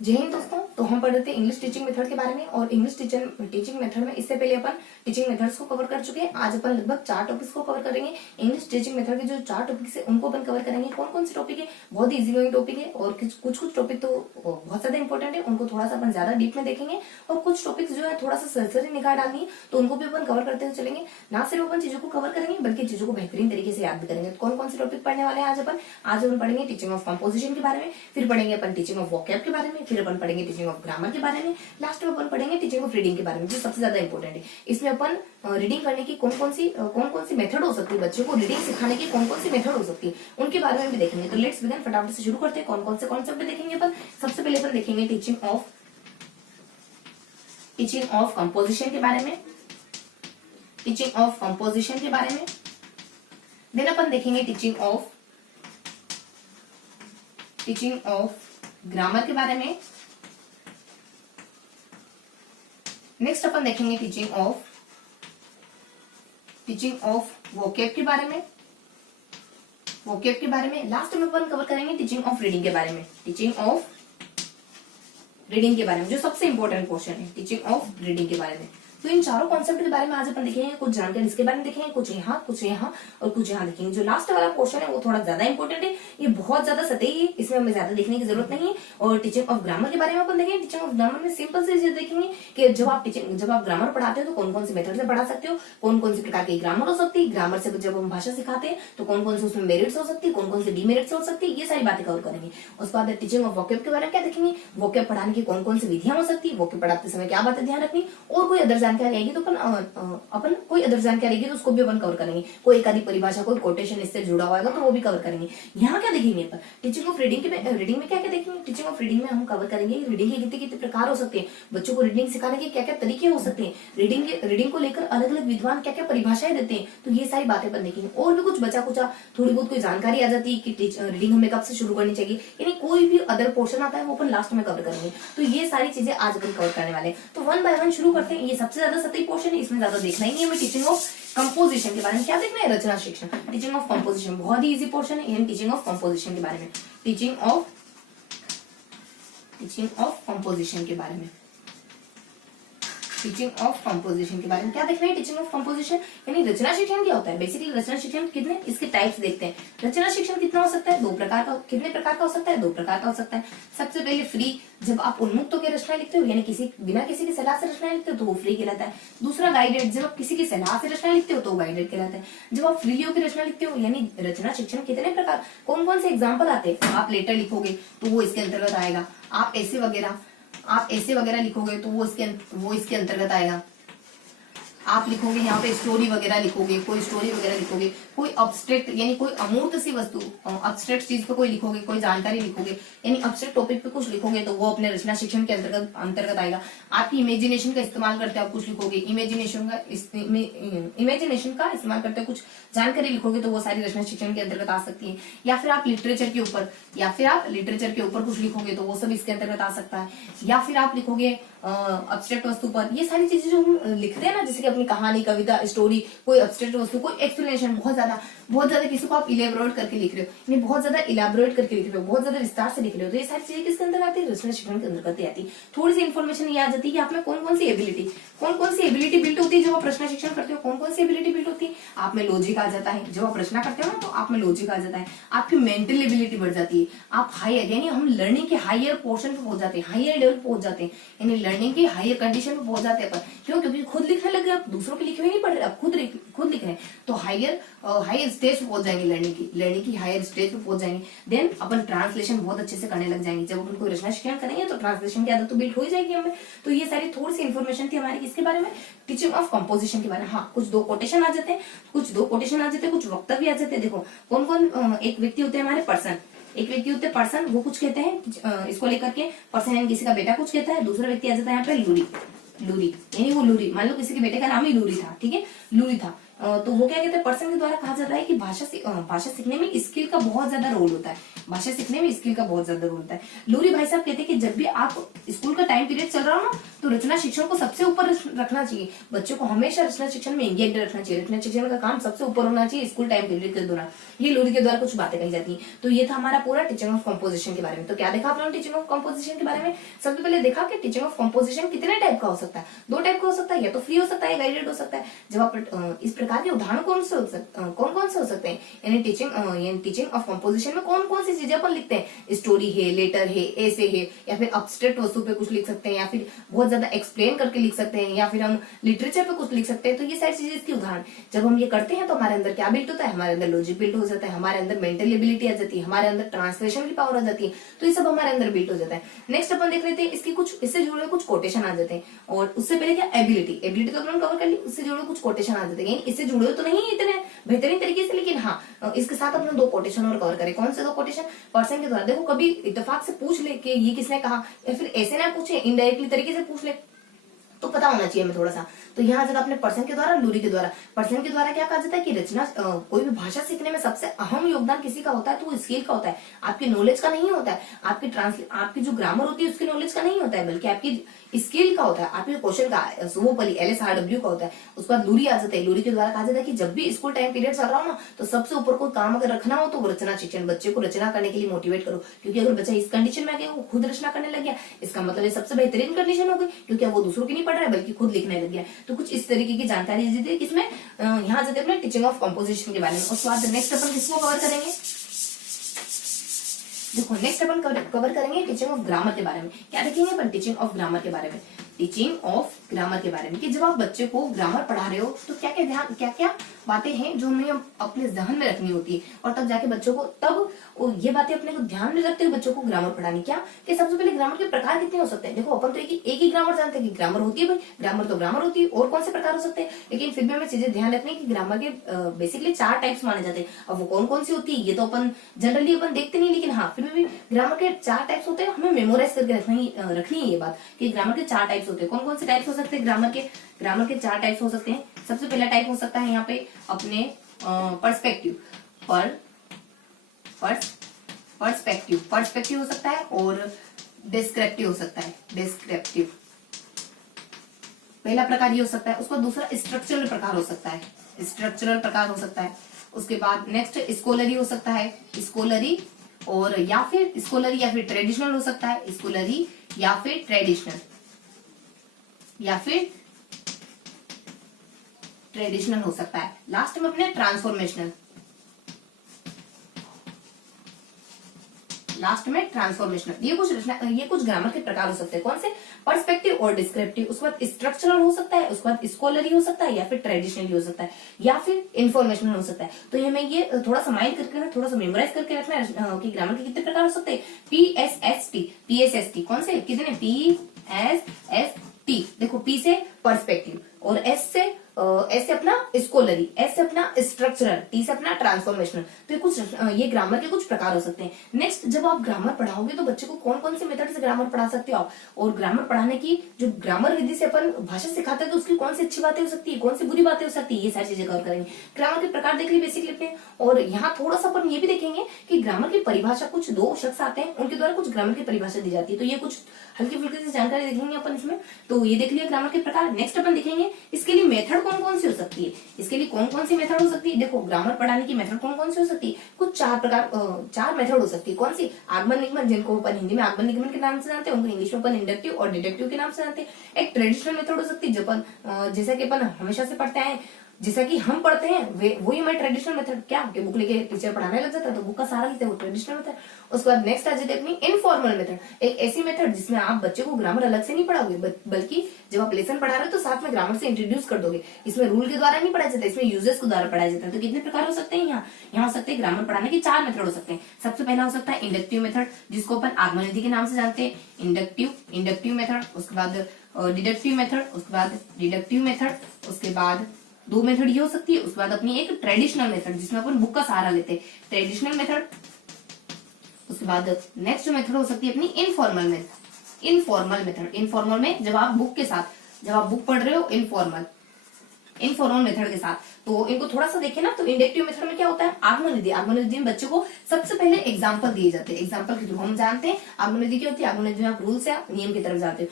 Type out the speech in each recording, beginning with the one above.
जय हिंद दोस्तों। तो हम पढ़ रहे थे इंग्लिश टीचिंग मेथड के बारे में, और इंग्लिश टीचिंग मेथड में इससे पहले अपन टीचिंग मेथड्स को कवर कर चुके हैं। आज अपन लगभग 4 टॉपिक्स को कवर करेंगे। इंग्लिश टीचिंग मेथड के जो 4 टॉपिक्स है उनको अपन कवर करेंगे। कौन कौन से टॉपिक है? बहुत ही इजी गोइंग टॉपिक है, और कुछ टॉपिक तो बहुत ज्यादा इंपॉर्टेंट है, उनको थोड़ा सा अपन ज्यादा डीप में देखेंगे। और कुछ टॉपिक्स जो है थोड़ा सा सरसरी निगाह डालनी है, तो उनको भी अपन कवर करते हुए चलेंगे। ना सिर्फ अपन चीजों को कवर करेंगे बल्कि चीजों को बेहतरीन तरीके से याद भी करेंगे। तो कौन कौन से टॉपिक पढ़ने वाले हैं आज अपन पढ़ेंगे टीचिंग ऑफ कंपोजिशन के बारे में, फिर पढ़ेंगे अपन टीचिंग ऑफ वोकैब के बारे में, फिर अपन पढ़ेंगे टीचिंग ऑफ ग्रामर के बारे में, लास्ट में अपन पढ़ेंगे टीचिंग ऑफ रीडिंग के बारे में, जो सबसे ज्यादा इंपॉर्टेंट है। इसमें अपन रीडिंग करने की कौन कौन सी मेथड हो सकती है, बच्चों को रीडिंग सिखाने की कौन कौन सी मेथड हो सकती है, उनके बारे में भी देखेंगे। तो लेट्स बिगिन, फटाफट से शुरू करते हैं। कौन कौन से कॉन्सेप्ट देखेंगे अपन? सबसे पहले अपन देखेंगे टीचिंग ऑफ कंपोजिशन के बारे में, टीचिंग ऑफ कंपोजिशन के बारे में। देन अपन देखेंगे टीचिंग ऑफ ग्रामर के बारे में। नेक्स्ट अपन देखेंगे टीचिंग ऑफ वोकैब के बारे में, लास्ट में अपन कवर करेंगे टीचिंग ऑफ रीडिंग के बारे में, जो सबसे इंपॉर्टेंट क्वेश्चन है, टीचिंग ऑफ रीडिंग के बारे में। तो इन चारों कॉन्सेप्ट के बारे में आज अपन देखेंगे, कुछ जानकारी इसके बारे में देखेंगे, कुछ यहाँ और कुछ यहाँ देखेंगे। जो लास्ट वाला क्वेश्चन है वो थोड़ा ज्यादा इंपॉर्टेंट है, ये बहुत ज्यादा सतही है, इसमें हमें ज्यादा देखने की जरूरत नहीं है। और टीचिंग ऑफ ग्रामर के बारे में अपन देखेंगे। टीचिंग ऑफ ग्रामर में सिंपल से चीज देखेंगे कि जब आप ग्रामर पढ़ाते हो तो कौन कौन से मेथड से पढ़ा सकते हो, कौन कौन से प्रकार की ग्रामर हो सकती है, ग्रामर से जब हम भाषा सिखाते हैं तो कौन कौन से उसमें मेरिट्स हो सकती है, कौन कौन से डीमेरिट्स हो सकती है, ये सारी बातें कवर करेंगे। उसके बाद टीचिंग ऑफ वोकैब के बारे में क्या देखेंगे, वोकैब पढ़ाने की कौन कौन सी विधियां हो सकती है, वोकैब पढ़ाते समय क्या बातें ध्यान रखनी, और कोई अदर जानकारी आएगी तो अपन कोई अदर जानकारी आएगी तो उसको भी अपन कवर करेंगे। कोई एक आधी परिभाषा, कोई कोटेशन इससे जुड़ा होगा तो वो भी कवर करेंगे। यहाँ क्या देखेंगे अपन? टीचिंग ऑफ रीडिंग में क्या क्या देखेंगे? टीचिंग ऑफ रीडिंग में हम कवर करेंगे रीडिंग के कितने प्रकार हो सकते हैं, बच्चों को रीडिंग सिखाने के क्या क्या तरीके हो सकते हैं, रीडिंग को लेकर अलग अलग विद्वान क्या क्या परिभाषाएं देते हैं, तो ये सारी बातें अपन देखेंगे। और भी कुछ बचा कुचा थोड़ी बहुत कोई जानकारी आ जाती है कि रीडिंग हमें कब से शुरू करनी चाहिए, यानी कोई भी अदर पोर्शन आता है वो अपन लास्ट में कवर करेंगे। तो ये सारी चीजें आज अपन कवर करने वाले हैं। तो 1 बाय 1 शुरू करते हैं। ये सबसे ज्यादा सतही पोर्शन है, इसमें ज्यादा देखना ही नहीं है हमें। टीचिंग ऑफ कंपोजिशन के बारे में क्या देखना है? रचना शिक्षण। टीचिंग ऑफ कंपोजिशन बहुत ही इजी पोर्शन है, टीचिंग ऑफ कंपोजिशन के बारे में, टीचिंग ऑफ कंपोजिशन के बारे में, टीचिंग ऑफ कंपोजिशन के बारे में क्या देखना है? टीचिंग ऑफ कंपोजिशन यानी रचना शिक्षण क्या होता है। बेसिकली रचना शिक्षण कितने, इसके टाइप्स देखते हैं। रचना शिक्षण कितना हो सकता है? 2 प्रकार का। कितने प्रकार का हो सकता है? 2 प्रकार का हो सकता है। सबसे पहले फ्री, जब आप उन्मुक्त होकर रचना लिखते हो, यानी बिना किसी की सलाह से रचना लिखते हो तो वो फ्री कहलाता है। दूसरा गाइडेड, जब आप किसी की सलाह से रचना लिखते हो तो गाइडेड कहलाता है। जब आप फ्री होकर रचना लिखते हो, यानी रचना शिक्षण कितने प्रकार, कौन कौन से एग्जाम्पल आते हैं? आप लेटर लिखोगे तो वो इसके अंतर्गत आएगा। आप ऐसे वगैरह लिखोगे तो वो इसके अंतर्गत आएगा। आप लिखोगे यहाँ पे स्टोरी वगैरह लिखोगे, कोई अब्स्ट्रैक्ट यानी कोई अमूर्त सी वस्तु, अब्स्ट्रैक्ट चीज पे कोई लिखोगे, कोई जानकारी लिखोगे, यानी अब्स्ट्रैक्ट टॉपिक पे कुछ लिखोगे तो वो अपने रचना शिक्षण के अंतर्गत आएगा। आपकी इमेजिनेशन का इस्तेमाल करते आप कुछ लिखोगे, इमेजिनेशन का इस्तेमाल करते कुछ जानकारी लिखोगे तो वो सारी रचना शिक्षण के अंतर्गत आ सकती है। या फिर आप लिटरेचर के ऊपर कुछ लिखोगे तो वो सब इसके अंतर्गत आ सकता है। या फिर आप लिखोगे अब्स्ट्रैक्ट वस्तु पर। ये सारी चीजें जो हम लिखते हैं ना, जैसे कि अपनी कहानी, कविता, स्टोरी, कोई अब्स्ट्रैक्ट वस्तु, कोई एक्सप्लेनेशन, बहुत ज्यादा किसी को आप इलेबोरेट करके लिख रहे हो, यानी बहुत ज्यादा इलेबोरेट करके लिख रहे हो, बहुत ज्यादा विस्तार से लिख रहे हो, तो ये सारी चीजें किसके अंदर आती है? रचना शिक्षण के अंतर्गत आती है। थोड़ी सी इन्फॉर्मेशन ये आ जाती है कि आप में कौन कौन सी एबिलिटी बिल्ड होती है जब आप रचना शिक्षण करते हो। कौन कौन सी एबिलिटी बिल्ड होती है? आप में लॉजिक आ जाता है। जब आप रचना करते हो ना तो आप में लॉजिक आ जाता है। आपकी मेंटल एबिलिटी बढ़ जाती है। आप हायर, यानी हम लर्निंग के हायर पोर्शन पे पहुंच जाते हैं, हायर लेवल पहुंच जाते हैं, यानी लर्निंग की हायर कंडीशन पे पहुंच जाते हैं अपन। क्यों? क्योंकि खुद लिखने लगे, आप दूसरों के लिखे हुए नहीं पढ़ रहे, आप खुद लिख रहे हैं, तो हायर स्टेज पे पहुंच जाएंगे, लर्निंग की हायर स्टेज पे पहुंच जाएंगे। देन अपन ट्रांसलेशन बहुत अच्छे से करने लग जाएंगे। जब अपन कोई रचना शिक्षण करेंगे तो ट्रांसलेशन की आदत तो बिल्ड हो ही जाएगी हमें। तो ये सारी थोड़ी सी इन्फॉर्मेशन थी हमारी किसके बारे में? टीचिंग ऑफ कंपोजिशन के बारे में। हाँ, कुछ दो कोटेशन आ जाते हैं, कुछ वक्तव्य आ जाते हैं। देखो कौन कौन, एक व्यक्ति होते हैं हमारे पर्सन, वो कुछ कहते हैं इसको लेकर के, पर्सन यानी किसी का बेटा कुछ कहता है। दूसरा व्यक्ति आ जाता है यहाँ पे लूरी, यानी वो लूरी, मान लो किसी के बेटे का नाम ही लूरी था, ठीक है, लूरी था, तो वो क्या कहते हैं? पर्सन के द्वारा कहा जाता है कि भाषा सीखने में स्किल का बहुत ज्यादा रोल होता है। लूरी भाई साहब कहते हैं कि जब भी आप स्कूल का टाइम पीरियड चल रहा हो ना तो रचना शिक्षण को सबसे ऊपर रखना चाहिए। बच्चों को हमेशा रचना शिक्षण में एंगेज रखना चाहिए। रचना शिक्षण का काम सबसे ऊपर होना चाहिए स्कूल टाइम पीरियड के दौरान। ये लोरी के द्वारा कुछ बातें कही जाती है। तो ये था हमारा पूरा टीचिंग ऑफ कंपोजिशन के बारे में। तो क्या देखा आप लोगों ने टीचिंग ऑफ कंपोजिशन के बारे में? सबसे पहले देखा कि टीचिंग ऑफ कंपोजिशन कितने टाइप का हो सकता है। 2 टाइप का हो सकता है, या तो फ्री हो सकता है, गाइडेड हो सकता है। जब आप इस प्रकार के उदाहरण कौन कौन से हो सकते हैं, यानी टीचिंग ऑफ कंपोजिशन में कौन कौन सी चीजें अपन लिखते हैं? स्टोरी है, लेटर है, ऐसे है, या फिर अब्स्ट्रैक्ट वस्तु पे कुछ लिख सकते हैं, या फिर बहुत ज्यादा एक्सप्लेन करके लिख सकते हैं, या फिर हम लिटरेचर पे कुछ लिख सकते हैं। तो ये सारी चीजें इसकी उदाहरण। जब हम ये करते हैं तो हमारे अंदर क्या बिल्ट होता है? हमारे अंदर लॉजिक बिल्ट हो जाता है, हमारे अंदर मेंटल एबिलिटी आ जाती है, हमारे अंदर ट्रांसलेशन की पावर आ जाती है। तो ये सब हमारे अंदर बिल्ट हो जाता है। नेक्स्ट अपन देख लेते हैं इसकी कुछ इससे जुड़े कुछ कोटेशन आ जाते हैं। और उससे पहले क्या एबिलिटी तो अपन कवर कर ली, उससे जुड़े कुछ कोटेशन आ जाते हैं। इससे जुड़े तो नहीं इतने बेहतरीन तरीके से, लेकिन हाँ इसके साथ अपने 2 कोटेशन और कवर करें। कौन से 2 कोटेशन? पर्सन के द्वारा। देखो कभी इत्तेफाक से पूछ ले कि ये किसने कहा, या फिर ऐसे ना पूछे, इनडायरेक्टली तरीके से पूछ ले, तो पता होना चाहिए हमें थोड़ा सा। तो यहाँ जगह अपने पर्सन के द्वारा, लूरी के द्वारा। पर्सन के द्वारा क्या कहा जाता है कि रचना कोई भी भाषा सीखने में सबसे अहम योगदान किसी का होता है तो वो स्किल का होता है, आपकी नॉलेज का नहीं होता है। आपकी जो ग्रामर होती है उसकी नॉलेज का नहीं होता है, बल्कि आपकी स्किल का होता है, आपके क्वेश्चन का, सुवोपली LSRW का होता है। उसके बाद लूरी आ जाता है। लूरी के द्वारा कहा जाता है कि जब भी स्कूल टाइम पीरियड चल रहा हो ना, तो सबसे ऊपर कोई काम अगर रखना हो तो वो रचना शिक्षण। बच्चे को रचना करने के लिए मोटिवेट करो, क्योंकि अगर बच्चा इस कंडीशन में आ गया, वो खुद रचना करने लग गया, इसका मतलब ये सबसे बेहतरीन कंडीशन हो गई, क्योंकि अब वो दूसरों की नहीं पढ़ रहा है बल्कि खुद लिखने लग गया। तो कुछ इस तरीके की जानकारी दी थी किसमें, यहाँ जाते अपने टीचिंग ऑफ कंपोजिशन के बारे में। उसके बाद नेक्स्ट अपन किसको कवर करेंगे? देखो नेक्स्ट अपन कवर करेंगे टीचिंग ऑफ ग्रामर के बारे में। क्या देखेंगे अपन? टीचिंग ऑफ ग्रामर के बारे में। टीचिंग ऑफ ग्रामर के बारे में कि जब आप बच्चे को ग्रामर पढ़ा रहे हो तो क्या क्या बातें हैं जो हमें अपने ध्यान में रखनी होती है, और तब जाके बच्चों को ये बातें अपने को ध्यान में रखते हुए बच्चों को ग्रामर पढ़ानी। क्या कि सबसे पहले ग्रामर के प्रकार कितने हो सकते हैं? देखो अपन तो एक ही ग्रामर जानते हैं कि ग्रामर होती है भाई, ग्रामर तो ग्रामर होती है, और कौन से प्रकार हो सकते हैं, लेकिन फिर भी हमें चीजें ध्यान रखनी है कि ग्रामर के बेसिकली 4 टाइप्स माने जाते हैं। अब वो कौन कौन सी होती है ये तो अपन जनरली अपन देखते नहीं, लेकिन हाँ फिर भी ग्रामर के 4 टाइप्स होते हैं। हमें मेमोराइज करके रखनी है ये बात कि ग्रामर के 4 टाइप्स होते हैं। कौन कौन से टाइप्स हो सकते हैं ग्रामर के? ग्रामर के 4 टाइप्स हो सकते हैं। सबसे पहला टाइप हो सकता है यहाँ पे अपने पर्सपेक्टिव हो सकता है, और डिस्क्रिप्टिव हो सकता है। डिस्क्रिप्टिव पहला प्रकार ये हो सकता है। उसका दूसरा स्ट्रक्चरल प्रकार हो सकता है। उसके बाद नेक्स्ट स्कॉलरी हो सकता है, स्कॉलरी या फिर ट्रेडिशनल हो सकता है। स्कॉलरी या फिर ट्रेडिशनल हो सकता है। लास्ट में अपने ट्रांसफॉर्मेशनल ये कुछ ग्रामर के प्रकार हो सकते हैं। कौन से? पर्सपेक्टिव और डिस्क्रिप्टिव। उसके बाद स्ट्रक्चरल हो सकता है, उसके बाद स्कॉलरी हो सकता है, या फिर ट्रेडिशनल हो सकता है, या फिर इन्फॉर्मेशनल हो सकता है। तो हमें ये थोड़ा सा माइंड करके, थोड़ा सा मेमोराइज करके रखना है कि ग्रामर के कितने प्रकार हो सकते हैं। PSST कौन से कितने? PSST। देखो P से पर्सपेक्टिव, और S से अपना स्कॉलरी, S से अपना स्ट्रक्चरल, T से अपना ट्रांसफॉर्मेशनल। तो ये ग्रामर के कुछ प्रकार हो सकते हैं। नेक्स्ट, जब आप ग्रामर पढ़ाओगे तो बच्चे को कौन कौन से मेथड से ग्रामर पढ़ा सकते हो आप, और ग्रामर पढ़ाने की जो ग्रामर विधि से अपन भाषा सिखाते हैं तो उसकी कौन सी अच्छी बातें हो सकती है, कौन सी बुरी बातें हो सकती है, ये सारी चीजें कवर करेंगे। ग्रामर के प्रकार देख लिए बेसिकली अपने, और यहाँ थोड़ा सा अपन ये भी देखेंगे कि ग्रामर की परिभाषा, कुछ 2 शख्स आते हैं उनके द्वारा कुछ ग्रामर की परिभाषा दी जाती है। तो ये कुछ हल्की फुल्की सी जानकारी देखेंगे अपन इसमें। तो ये देख लिया ग्रामर के प्रकार। नेक्स्ट अपन देखेंगे इसके लिए मेथड कौन कौन सी हो सकती है। इसके लिए कौन कौन सी मेथड हो सकती है? देखो ग्रामर पढ़ाने की मेथड कौन कौन सी हो सकती है? कुछ 4 मेथड हो सकती है। कौन सी? आगमन निगमन, जिनको अपन हिंदी में आगमन निगमन के नाम से जानते हैं, उनको इंग्लिश में अपन इंडक्टिव और डिडक्टिव के नाम से जानते हैं। एक ट्रेडिशनल मेथड हो सकती है जो अपन जैसा कि अपन हमेशा से पढ़ते हैं, जैसा कि हम पढ़ते हैं वही हमारी ट्रेडिशनल मेथड। क्या कि बुक लेके टीचर पढ़ाने लग जाता है तो बुक का सहारा लेते हैं, वो ट्रेडिशनल मेथड। उसके बाद नेक्स्ट आ जाती है अपनी इनफॉर्मल मेथड, एक ऐसी मेथड जिसमें आप बच्चे को ग्रामर अलग से नहीं पढ़ाओगे, बल्कि जब आप लेसन पढ़ा रहे हो तो साथ में ग्रामर से इंट्रोड्यूस कर दोगे। इसमें रूल के द्वारा नहीं पढ़ाया जाता, इसमें यूजर्स के द्वारा पढ़ाया जाता है। तो कितने प्रकार हो सकते हैं यहाँ हो सकते हैं ग्रामर पढ़ाने के 4 मेथड हो सकते हैं। सबसे पहला हो सकता है इंडक्टिव मेथड, जिसको अपन आगमन विधि के नाम से जानते हैं, इंडक्टिव मेथड। उसके बाद डिडक्टिव मेथड, उसके बाद डिडक्टिव मेथड, उसके बाद 2 मेथड ये हो सकती है। उसके बाद अपनी एक ट्रेडिशनल मेथड जिसमें अपन बुक का सहारा लेते हैं, ट्रेडिशनल मेथड। उसके बाद नेक्स्ट मेथड हो सकती है अपनी इनफॉर्मल मेथड। इनफॉर्मल में जब आप बुक पढ़ रहे हो, इनफॉर्मल इनफॉर्मल मेथड के साथ। तो इनको थोड़ा सा देखें ना, तो इंडक्टिव मेथड में क्या होता है, आगमनविधि। आगमनविधि में बच्चों को सबसे पहले एग्जांपल दिए जाते हैं, एग्जांपल के थ्रू हम जानते हैं आगमनविधि क्या होती है। आगमनविधि में आप रूल से नियम की तरफ जाते हो,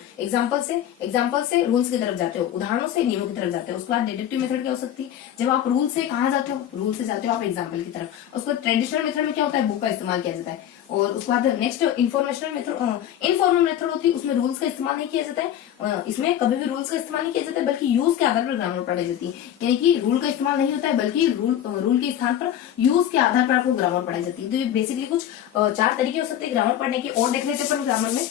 एग्जांपल से रूल्स की तरफ जाते हो, उदाहरणों से नियमों की तरफ जाते हो। उसके बाद डिडक्टिव मेथड क्या हो सकती है, जब आप रूल से कहां जाते हो, रूल से जाते हो आप एग्जाम्पल की तरफ। उसके बाद ट्रेडिशनल मेथड में क्या होता है, बुक का इस्तेमाल किया जाता है। और उसके बाद next informational method, informal method होती है, उसमें रूल्स का इस्तेमाल नहीं किया जाता है। इसमें कभी भी रूल्स का इस्तेमाल नहीं किया जाता है, बल्कि यूज के आधार पर ग्रामर पढ़ाई जाती है। यानी कि रूल का इस्तेमाल नहीं होता है, बल्कि रूल के स्थान पर यूज के आधार पर आपको ग्रामर पढ़ाई जाती है। तो ये बेसिकली कुछ 4 तरीके हो सकते हैं ग्रामर पढ़ने के। और देख लेते हैं अपन ग्रामर में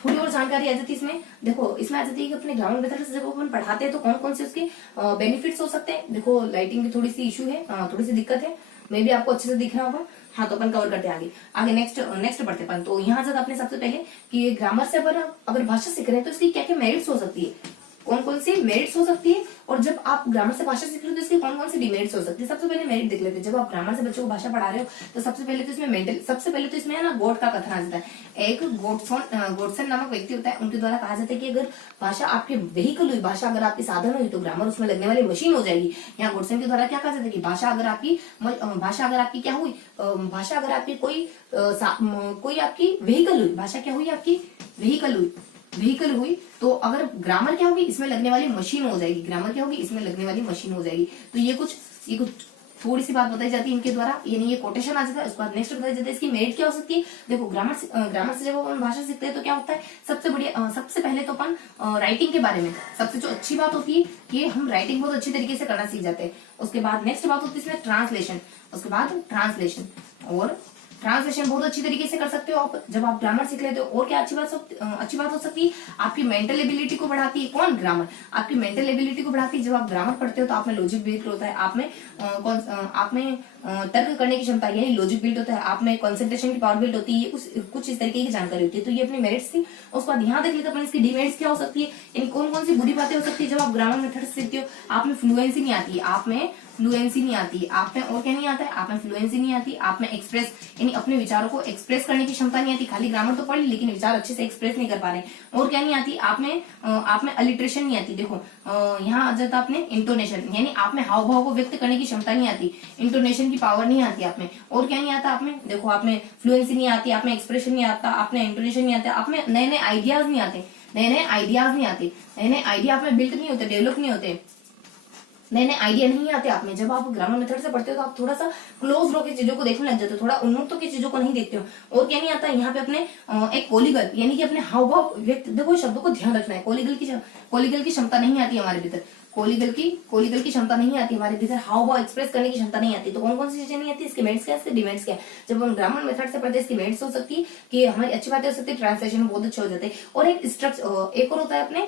थोड़ी और जानकारी आ जाती है इसमें। देखो इसमें आ जाती है कि अपने ग्रामर मेथड से जब अपन पढ़ाते हैं तो कौन कौन से उसके बेनिफिट्स हो सकते हैं। देखो लाइटिंग की थोड़ी सी इशू है, थोड़ी सी दिक्कत है, मे भी आपको अच्छे से दिख रहा होगा। हाँ, तो अपन कवर करते हैं आगे नेक्स्ट बढ़ते अपन। तो यहाँ से आपने सबसे पहले कि ग्रामर से अगर भाषा सीख रहे हैं तो इसकी क्या क्या मेरिट्स हो सकती है, कौन कौन सी मेरिट्स हो सकती है। और जब आप ग्रामर से भाषा सीख रहे हो तो इसकी कौन कौन सी डिमेरिट्स हो सकती है। सबसे पहले मेरिट देख लेते हैं। जब आप ग्रामर से बच्चों को भाषा पढ़ा रहे हो तो सबसे पहले तो इसमें है ना गोट का कथन आ जाता है। एक गोडसन नामक व्यक्ति होता है, उनके द्वारा कहा जाता है कि अगर भाषा आपके व्हीकल हुई, भाषा अगर आपकी साधन हुई, तो ग्रामर उसमें लगने वाली मशीन हो जाएगी। यहाँ गोडसन के द्वारा क्या कहा जाता है कि भाषा अगर आपकी क्या हुई, भाषा अगर आपकी कोई आपकी व्हीकल हुई, भाषा क्या हुई आपकी व्हीकल हुई, तो अगर ग्रामर क्या होगी, इसमें लगने वाली मशीन हो जाएगी। ग्रामर क्या होगी, इसमें लगने वाली मशीन हो जाएगी। तो ये कुछ थोड़ी सी बात बताई जाती है इनके द्वारा, यानी ये कोटेशन आ जाता है। उसके बाद नेक्स्ट बताया जाता है इसकी मेरिट क्या हो सकती है। देखो ग्रामर से जब अपन भाषा सीखते हैं तो क्या होता है, सबसे पहले तो अपन राइटिंग के बारे में, सबसे जो अच्छी बात होती है कि हम राइटिंग बहुत अच्छी तरीके से करना सीख जाते हैं। उसके बाद नेक्स्ट बात होती है इसमें ट्रांसलेशन। उसके बाद ट्रांसलेशन बहुत अच्छी तरीके से कर सकते हो आप जब आप ग्रामर सीख लेते हो। और क्या अच्छी बात हो सकती है, आपकी मेंटल एबिलिटी को बढ़ाती है। कौन, ग्रामर आपकी मेंटल एबिलिटी को बढ़ाती है। जब आप ग्रामर पढ़ते हो तो आप में लॉजिक बिल्ड होता है, आप में तर्क करने की क्षमता यानी लॉजिक बिल्ड होता है, आप में कंसंट्रेशन की पावर बिल्ड होती है। ये कुछ इस तरीके की जानकारी होती है। तो ये अपनी मेरिट्स थी। उसके बाद यहाँ देख लेते अपन इसकी डिमेरिट्स क्या हो सकती है, इन कौन कौन सी बुरी बातें हो सकती है। जब आप ग्रामर मेथड से सीखते हो आप में फ्लुएंसी नहीं आती है, आप में और क्या नहीं आता है, आप में फ्लुएंसी नहीं आती, आप में एक्सप्रेस यानी अपने विचारों को एक्सप्रेस करने की क्षमता नहीं आती। खाली ग्रामर तो पढ़ ली लेकिन विचार अच्छे से एक्सप्रेस नहीं कर पा रहे। और क्या नहीं आती, आप में अलिट्रेशन नहीं आती। देखो यहाँ आ जाता आपने इंटोनेशन, यानी आप में हाव भाव को व्यक्त करने की क्षमता नहीं आती, इंटोनेशन की पावर नहीं आती आप में। और क्या नहीं आता आप में, देखो आप में फ्लुएंसी नहीं आती, आप में एक्सप्रेशन नहीं आता, आप में इंटोनेशन नहीं आता, आप में नए नए आइडिया नहीं आते, नए नए आइडिया आप में बिल्ड नहीं होते, डेवलप नहीं होते, नए नए आइडिया नहीं आते आप में। जब आप ग्रामर मेथड से पढ़ते हो तो आप थोड़ा सा क्लोज होकर चीजों को देखने लग जाते हो, थोड़ा उन्मुक्त होकर चीजों को नहीं देखते हो। और क्या नहीं आता यहाँ पे अपने एक कोलिगल यानी कि अपने हाव भाव व्यक्त, देखो शब्दों को ध्यान रखना है। कोलिगल की क्षमता नहीं आती हमारे भीतर, कोलिगल की क्षमता नहीं आती हमारे भीतर, हाव भाव एक्सप्रेस करने की क्षमता नहीं आती। तो कौन कौन सी चीजें नहीं आती, इसके मेरिट्स क्या है, इसके डिमेरिट्स क्या है। जब हम ग्रामर मेथड से पढ़ते हैं इसकी मेरिट्स हो सकती है कि हमारी अच्छी बातें हो सकती है, ट्रांसलेशन बहुत अच्छे हो जाते हैं। और एक और होता है अपने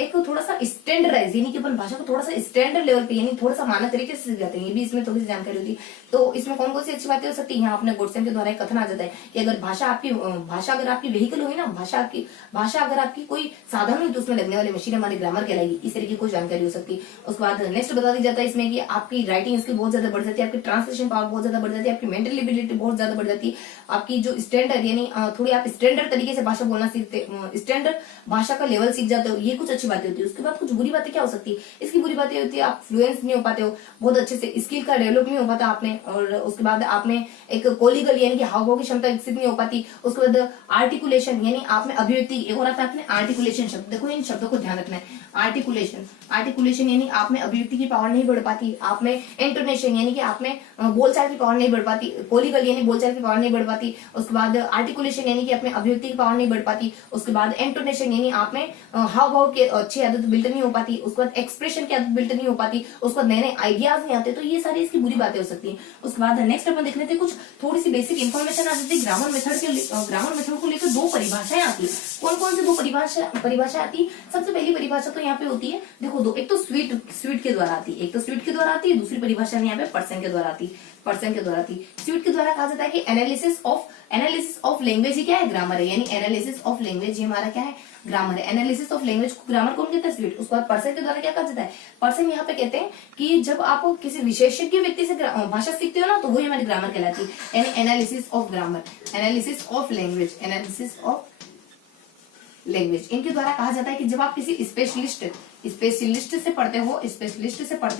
एक थोड़ा सा स्टैंडर्डाइज यानी कि अपन भाषा को थोड़ा सा स्टैंडर्ड लेवल पे यानी थोड़ा सा मानक तरीके से सीख जाते हैं। ये भी इसमें थोड़ी सी जानकारी होती है। तो इसमें कौन कौन सी अच्छी बातें हो सकती है, यहाँ अपने गोडसेन के द्वारा एक कथन आ जाता है कि अगर भाषा अगर आपकी व्हीकल हुई ना, भाषा अगर आपकी कोई साधन हुई तो उसमें लगने वाली मशीन हमारी ग्रामर कहलाएगी। इस तरीके की कोई जानकारी हो सकती है। उसके बाद नेक्स्ट बता दी जाता है इसमें कि आपकी राइटिंग स्किल बहुत ज्यादा बढ़ जाती है, आपकी ट्रांसलेशन पावर बहुत ज्यादा बढ़ जाती है, आपकी मेंटल एबिलिटी बहुत ज्यादा बढ़ जाती है, आपकी जो स्टैंडर्ड यानी थोड़ी आप स्टैंडर्ड तरीके से भाषा बोलना सीखते, स्टैंडर्ड भाषा का लेवल सीख जाते हो। ये कुछ अच्छी बातें होती है। उसके बाद कुछ बुरी बातें क्या हो सकती है, इसकी बुरी बातें होती है आप फ्लुएंस नहीं हो पाते हो, बहुत अच्छे से स्किल का डेवलप नहीं हो पाता आपने। और उसके बाद आपने एक कोलिगल यानी कि हाव भाव की क्षमता विकसित नहीं हो पाती। उसके बाद आर्टिकुलेशन यानी आप में अभिव्यक्ति, एक और आता है आपने आर्टिकुलेशन शब्द, देखो इन शब्दों को ध्यान रखना है। आर्टिकुलेशन यानी आप में अभिव्यक्ति की पावर नहीं बढ़ पाती, आप में इंटोनेशन यानी कि आप में बोलचाल की पावर नहीं बढ़ पाती, कोलिगल यानी बोलचाल की पावर नहीं बढ़ पाती। उसके बाद आर्टिकुलेशन यानी कि आप में अभिव्यक्ति की पावर नहीं बढ़ पाती। उसके बाद इंटोनेशन यानी आप में हाव भाव की अच्छी आदत बिल्ड नहीं हो पाती। उसके बाद एक्सप्रेशन की आदत बिल्ड नहीं हो पाती। उसके बाद नए नए आइडियाज नहीं आते। तो ये सारी इसकी बुरी बातें हो सकती हैं। उसके बाद नेक्स्ट अपन देख लेते हैं कुछ थोड़ी सी बेसिक इन्फॉर्मेशन आ जाती है। ग्रामर मेथड को लेकर 2 परिभाषाएं आती है। कौन कौन सी 2 परिभाषा आती है। सबसे पहली परिभाषा तो यहाँ पे होती है, देखो 2, एक तो स्वीट के द्वारा आती है, दूसरी परिभाषा यहाँ पे पर्सन के द्वारा आती है। स्वीट के द्वारा कहा जाता है कि एनालिसिस ऑफ लैंग्वेज ही क्या है, ग्रामर है। यानी एनालिसिस ऑफ लैंग्वेज ये हमारा क्या है, ग्रामर है। एनालिसिस ऑफ लैंग्वेज को ग्रामर कौन कहते हैं, स्वीट। उसके बाद पर्सन के द्वारा क्या कहा जाता है, पर्सन यहाँ पे कहते हैं कि जब आप किसी विशेषज्ञ व्यक्ति से भाषा सीखते हो ना तो वही हमारी ग्रामर कहलाती है। यानी analysis of grammar, analysis of language. इनके द्वारा कहा जाता है कि जब आप किसी स्पेशलिस्ट से पढ़ते हो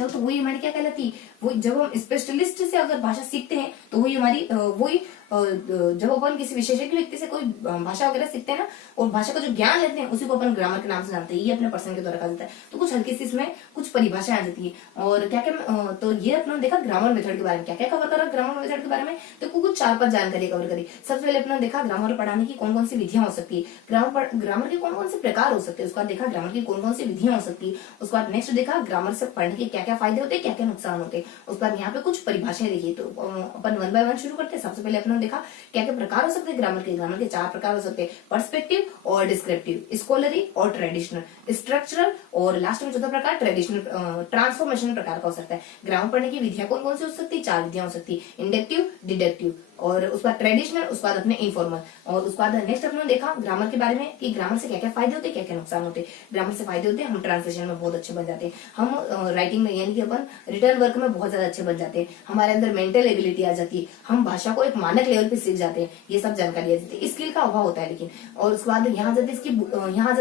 तो वही हमारी क्या कहलाती है, वो जब हम स्पेशलिस्ट से अगर भाषा सीखते हैं तो वही हमारी वही जब अपन किसी विशेषज्ञ व्यक्ति से कोई भाषा वगैरह सीखते हैं ना और भाषा का जो ज्ञान लेते हैं उसी को अपन ग्रामर के नाम से जानते हैं। ये अपने पर्सन के द्वारा कहा जाता है। तो कुछ हल्की सी इसमें कुछ परिभाषाएं आ जाती है। और क्या क्या तो ये अपना देखा ग्रामर मेथड के बारे में, क्या क्या कवर करा ग्रामर मेथड के बारे में, तो कुछ 4-5 जानकारी कवर करी। सबसे पहले अपना देखा ग्रामर पढ़ाने की कौन कौन सी विधियां हो सकती है, ग्रामर के कौन कौन से प्रकार हो सकते हैं। उसके बाद देखा ग्रामर की कौन कौन सी विधियां हो सकती है। उसके बाद नेक्स्ट देखा ग्रामर से पढ़ने के क्या क्या फायदे होते हैं, क्या क्या नुकसान होते हैं। उसके बाद यहाँ पे कुछ परिभाषाएं देखी। तो अपन 1 बाय 1 शुरू करते हैं। सबसे पहले अपने देखा क्या क्या प्रकार हो सकते हैं ग्रामर के 4 प्रकार हो सकते हैं, पर्सपेक्टिव और डिस्क्रिप्टिव, स्कॉलरी और ट्रेडिशनल, स्ट्रक्चरल और लास्ट में चौथा प्रकार ट्रेडिशनल ट्रांसफॉर्मेशन प्रकार का हो सकता है। ग्रामर पढ़ने की विधियां कौन कौन सी हो सकती है, 4 विधियां हो सकती है, इंडक्टिव, डिडक्टिव और उसके बाद ट्रेडिशनल, उसके बाद अपने इनफॉर्मल। और उसके बाद नेक्स्ट अपने देखा ग्रामर के बारे में कि ग्रामर से क्या क्या फायदे होते हैं, क्या क्या नुकसान होते हैं। ग्रामर से फायदे होते हैं, हम ट्रांसलेशन में बहुत अच्छे बन जाते हैं, हम राइटिंग में यानी कि अपन रिटर्न वर्क में बहुत ज्यादा अच्छे बन जाते हैं, हमारे अंदर मेंटल एबिलिटी आ जाती है, हम भाषा को एक मानक लेवल पे सीख जाते हैं। ये सब जानकारी आ जाती है। स्किल का अभाव होता है लेकिन। और उसके बाद यहाँ आ जाता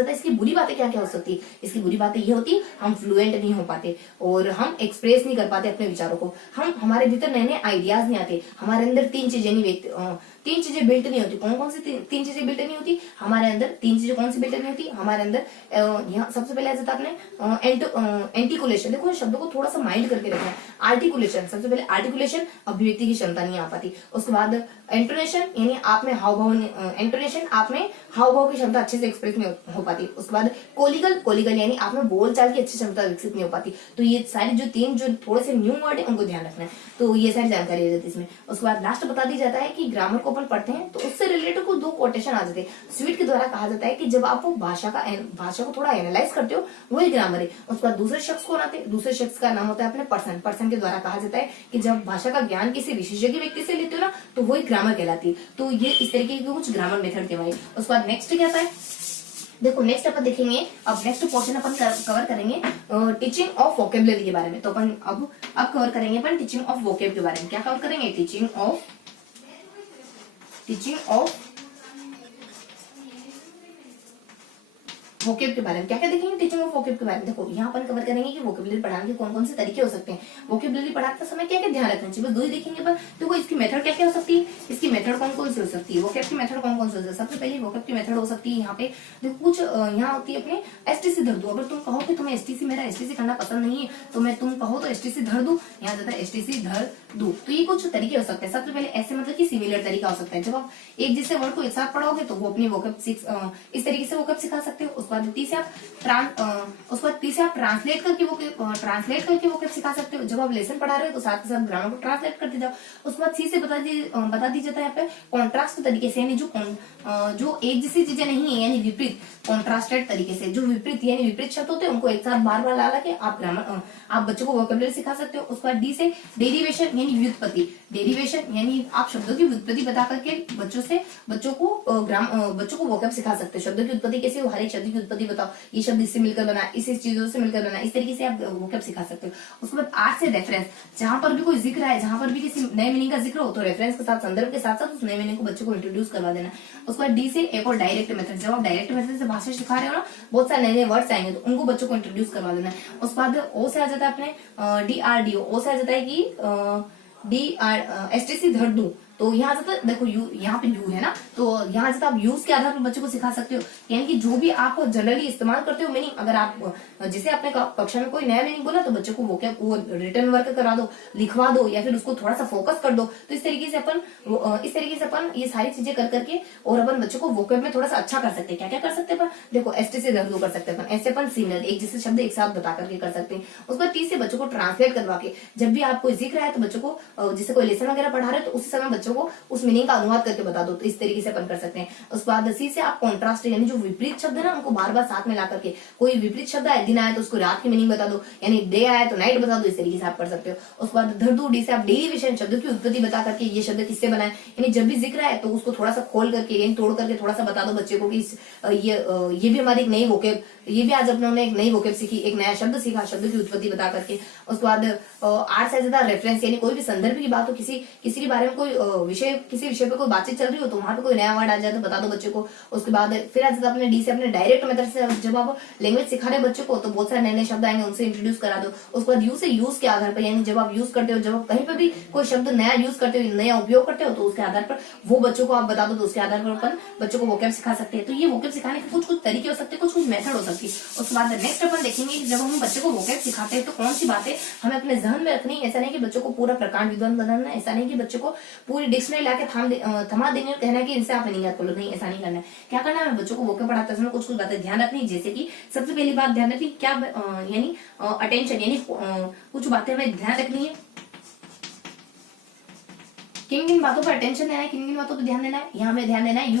है इसकी बुरी बातें क्या क्या हो सकती है। इसकी बुरी बातें ये होती है हम फ्लुएंट नहीं हो पाते और हम एक्सप्रेस नहीं कर पाते अपने विचारों को, हमारे भीतर नए नए आइडियाज नहीं आते, हमारे अंदर 3 चीजें नहीं तीन चीजें बिल्ट नहीं होती। कौन कौन सी 3 चीजें बिल्ट नहीं होती हमारे अंदर? 3 चीजें कौन सी बिल्ट नहीं होती हमारे अंदर? यहाँ सबसे पहले आ जाता है अपने एंटिकुलेशन। देखो शब्दों को थोड़ा सा माइंड करके रखना है। आर्टिकुलेशन, सबसे पहले आर्टिकुलेशन, अभिव्यक्ति की क्षमता नहीं आ पाती। उसके बाद एंटोनेशन यानी आप में हाव भाव की क्षमता अच्छे से एक्सप्रेस नहीं हो पाती। उसके बाद कोलिगल यानी आप में बोल चाल की अच्छी क्षमता विकसित नहीं हो पाती। तो ये सारी जो 3 जो थोड़े से न्यू वर्ड है उनको ध्यान रखना है। तो ये सारी जानकारी आ जाती है इसमें। उसके बाद लास्ट बता दी जाता है कि ग्रामर को अपन पढ़ते हैं तो उससे रिलेटेड कुछ 2 कोटेशन आ जाते हैं। स्वीट के द्वारा कहा जाता है कि जब आप भाषा को थोड़ा एनालाइज करते हो वही ग्रामर है। उसके बाद दूसरे शख्स कौन आते हैं? दूसरे शख्स का नाम होता है अपने पर्सन के द्वारा कहा जाता है कि जब भाषा का ज्ञान किसी विशेषज्ञ व्यक्ति से लेते हो ना तो वही ग्रामर कहलाती है। तो ये इस तरीके के कुछ ग्रामर मेथड थे भाई। उसके बाद नेक्स्ट क्या आता है, देखो नेक्स्ट अपन देखेंगे। अब नेक्स्ट पोर्शन अपन कवर करेंगे टीचिंग ऑफ वोकेबुलरी के बारे में। तो अपन अब कवर करेंगे अपन टीचिंग ऑफ वोकेब के बारे में। क्या कवर करेंगे? टीचिंग ऑफ वोकेब के बारे में। क्या क्या देखेंगे टीचिंग ऑफ वोकेब के बारे में? देखो यहाँ अपन कवर करेंगे कि वोकेबुलरी पढ़ाने के कौन कौन से तरीके हो सकते हैं, वोकेबुलरी पढ़ाते समय क्या क्या ध्यान रखना चाहिए, बस 2 ही देखेंगे अपन। देखो इसकी मेथड क्या क्या हो सकती है, इसकी मेथड कौन कौन सी हो सकती है, वोकेब की मेथड कौन कौन सी हो सकती है। सबसे पहले वोकेब की मेथड हो सकती है यहाँ पे देखो कुछ यहाँ होती है अपने एसटीसी धर दो। अगर तुम कहो कि तुम्हें मेरा एसटीसी करना पसंद नहीं है तो तुम कहो तो एसटीसी धर दू, यहाँ जाता है एसटीसी धर दू। तो ये कुछ तरीके हो सकते हैं। सबसे पहले ऐसे मतलब कि सिमिलर तरीका हो सकता है, जब आप एक जैसे वर्ड को एक साथ पढ़ोगे तो वो अपनी वोकेब इस तरीके से वोकेब सिखा सकते हो। उसके बाद तीसरे आप ट्रांसलेट करके वोकेब सिखा सकते हो। जब आप लेसन पढ़ा रहे हो तो साथ के साथ ग्रामर को ट्रांसलेट करते जाओ। उसके बाद सी से बता दी जाता है यहाँ पे कॉन्ट्रास्ट तरीके से, यानी जो एक जैसी चीजें नहीं है यानी विपरीत, कॉन्ट्रास्टेड तरीके से जो विपरीत शब्द होते हैं उनको एक साथ बार बार ला के आप बच्चों को वोकेबुलरी सिखा सकते हो। उसके बाद डी से डेरिवेशन यानी व्युत्पत्ति, डेरिवेशन यानी आप शब्दों की व्युत्पत्ति बता करके बच्चों को वोकेब सिखा सकते हो। शब्दों की उत्पत्ति कैसे हो, हर एक शब्द की उत्पत्ति बताओ, ये शब्द इससे मिलकर बना, इस चीजों से मिलकर बना, इस तरीके से आप वोकेब सिखा सकते हो। उसके बाद आर से रेफरेंस, जहां पर भी कोई जिक्र है, जहां पर भी किसी नए मीनिंग का जिक्र हो तो रेफरेंस के साथ, संदर्भ के साथ साथ उस नए मीनिंग को बच्चों को इंट्रोड्यूस करवा देना। उसके बाद डी से एक और डायरेक्ट मेथड, जब आप डायरेक्ट मेथड से भाषा सिखा रहे हो ना बहुत सारे नए वर्ड्स आएंगे तो उनको बच्चों को इंट्रोड्यूस करवा देना। उसके बाद ओ से आ जाता है अपने DRDO, ओ से आ जाता है कि एसटीसी धर दू। तो यहाँ जाता है देखो यहाँ पे यू है ना, तो यहाँ जाता आप यूज के आधार पर बच्चों को सिखा सकते हो। यानी कि जो भी आप जनरली इस्तेमाल करते हो मीनिंग, अगर आप जैसे आपने कक्षा में कोई नया मीनिंग बोला तो बच्चों को वो रिटर्न वर्क करा दो, लिखवा दो या फिर उसको थोड़ा सा फोकस कर दो। तो इस तरीके से अपन ये सारी चीजें कर करके और अपन बच्चों को वोकेब में थोड़ा सा अच्छा कर सकते हैं। क्या क्या कर सकते हैं अपन? देखो एसटी से दर्द कर सकते हैं अपन, ऐसे अपन सिमिलर एक जैसे शब्द एक साथ बता करके कर सकते हैं। उसके बाद टी से बच्चों को ट्रांसलेट करवा के, जब भी आप कोई जिक्र है तो बच्चों को जैसे कोई लेसन वगैरह पढ़ा रहे हो तो उसी समय बच्चों को उस मीनिंग का अनुवाद करके बता दो। तो इस तरीके से अपन कर सकते हैं। उसके बाद सी से आप कॉन्ट्रास्ट यानी जो विपरीत शब्द है ना उनको बार बार साथ में ला करके, कोई विपरीत शब्द आए, दिन आया तो उसको रात की मीनिंग बता दो, यानी डे आया तो नाइट बता दो। इस तरीके से आप कर सकते हो। उसके बाद धरदू डी से आप डेरिवेशन, शब्द की उत्पत्ति बता करके ये शब्द किससे बना है, यानी जब भी जिक्र है तो उसको थोड़ा सा खोल करके यानी तोड़ करके थोड़ा सा बता दो बच्चे को कि ये भी हमारी एक नई वोकेब, ये भी आज अपने एक नई वोकेब सीखी, एक नया शब्द सीखा, शब्द की उत्पत्ति बता करके। उसके बाद आर से ज्यादा रेफरेंस यानी कोई भी संदर्भ की बात हो, किसी के बारे में कोई विषय किसी विषय पे कोई बातचीत चल रही हो तो वहां पे कोई नया वर्ड आ जाए तो बता दो बच्चे को। उसके बाद फिर आ जाता है अपने डी से अपने डायरेक्ट मेथड से जब आप लैंग्वेज सिखा रहे बच्चों को तो बहुत सारे नए नए शब्द आएंगे, उनसे इंट्रोड्यूस करा दो। उसके बाद यू से यूज के आधार पर, यानी जब आप यूज करते हो, जब आप कहीं पे भी कोई शब्द नया यूज करते हो, नया उपयोग करते हो तो उसके आधार पर वो बच्चों को आप बता दो, तो उसके आधार पर अपन बच्चों को वोकैब सिखा सकते हैं। तो ये वोकैब सिखाने के कुछ कुछ तरीके हो सकते हैं, कुछ कुछ मेथड हो सकती है। उसके बाद नेक्स्ट अपन देखेंगे कि जब हम बच्चे को वोकैब सिखाते हैं तो कौन सी बातें हमें अपने जहन में रखनी। ऐसा नहीं कि बच्चों को पूरा प्रकांड विद्वान बनाना, ऐसा नहीं कि बच्चों को पूरी डिक्शनरी लाके थमा देंगे और कहना है कि इनसे आप मीनिंग याद कर लो, नहीं ऐसा नहीं करना है। क्या करना है, बच्चों को वोकैब पढ़ाते समय कुछ कुछ बातें ध्यान रखनी, जैसे कि सबसे पहली बात ध्यान रखनी क्या, यानी अटेंशन, यानी कुछ बातें हमें ध्यान रखनी है। किन किन बातों पर अटेंशन देना है, किन किन बातों पर ध्यान देना है, यहाँ हमें ध्यान देना है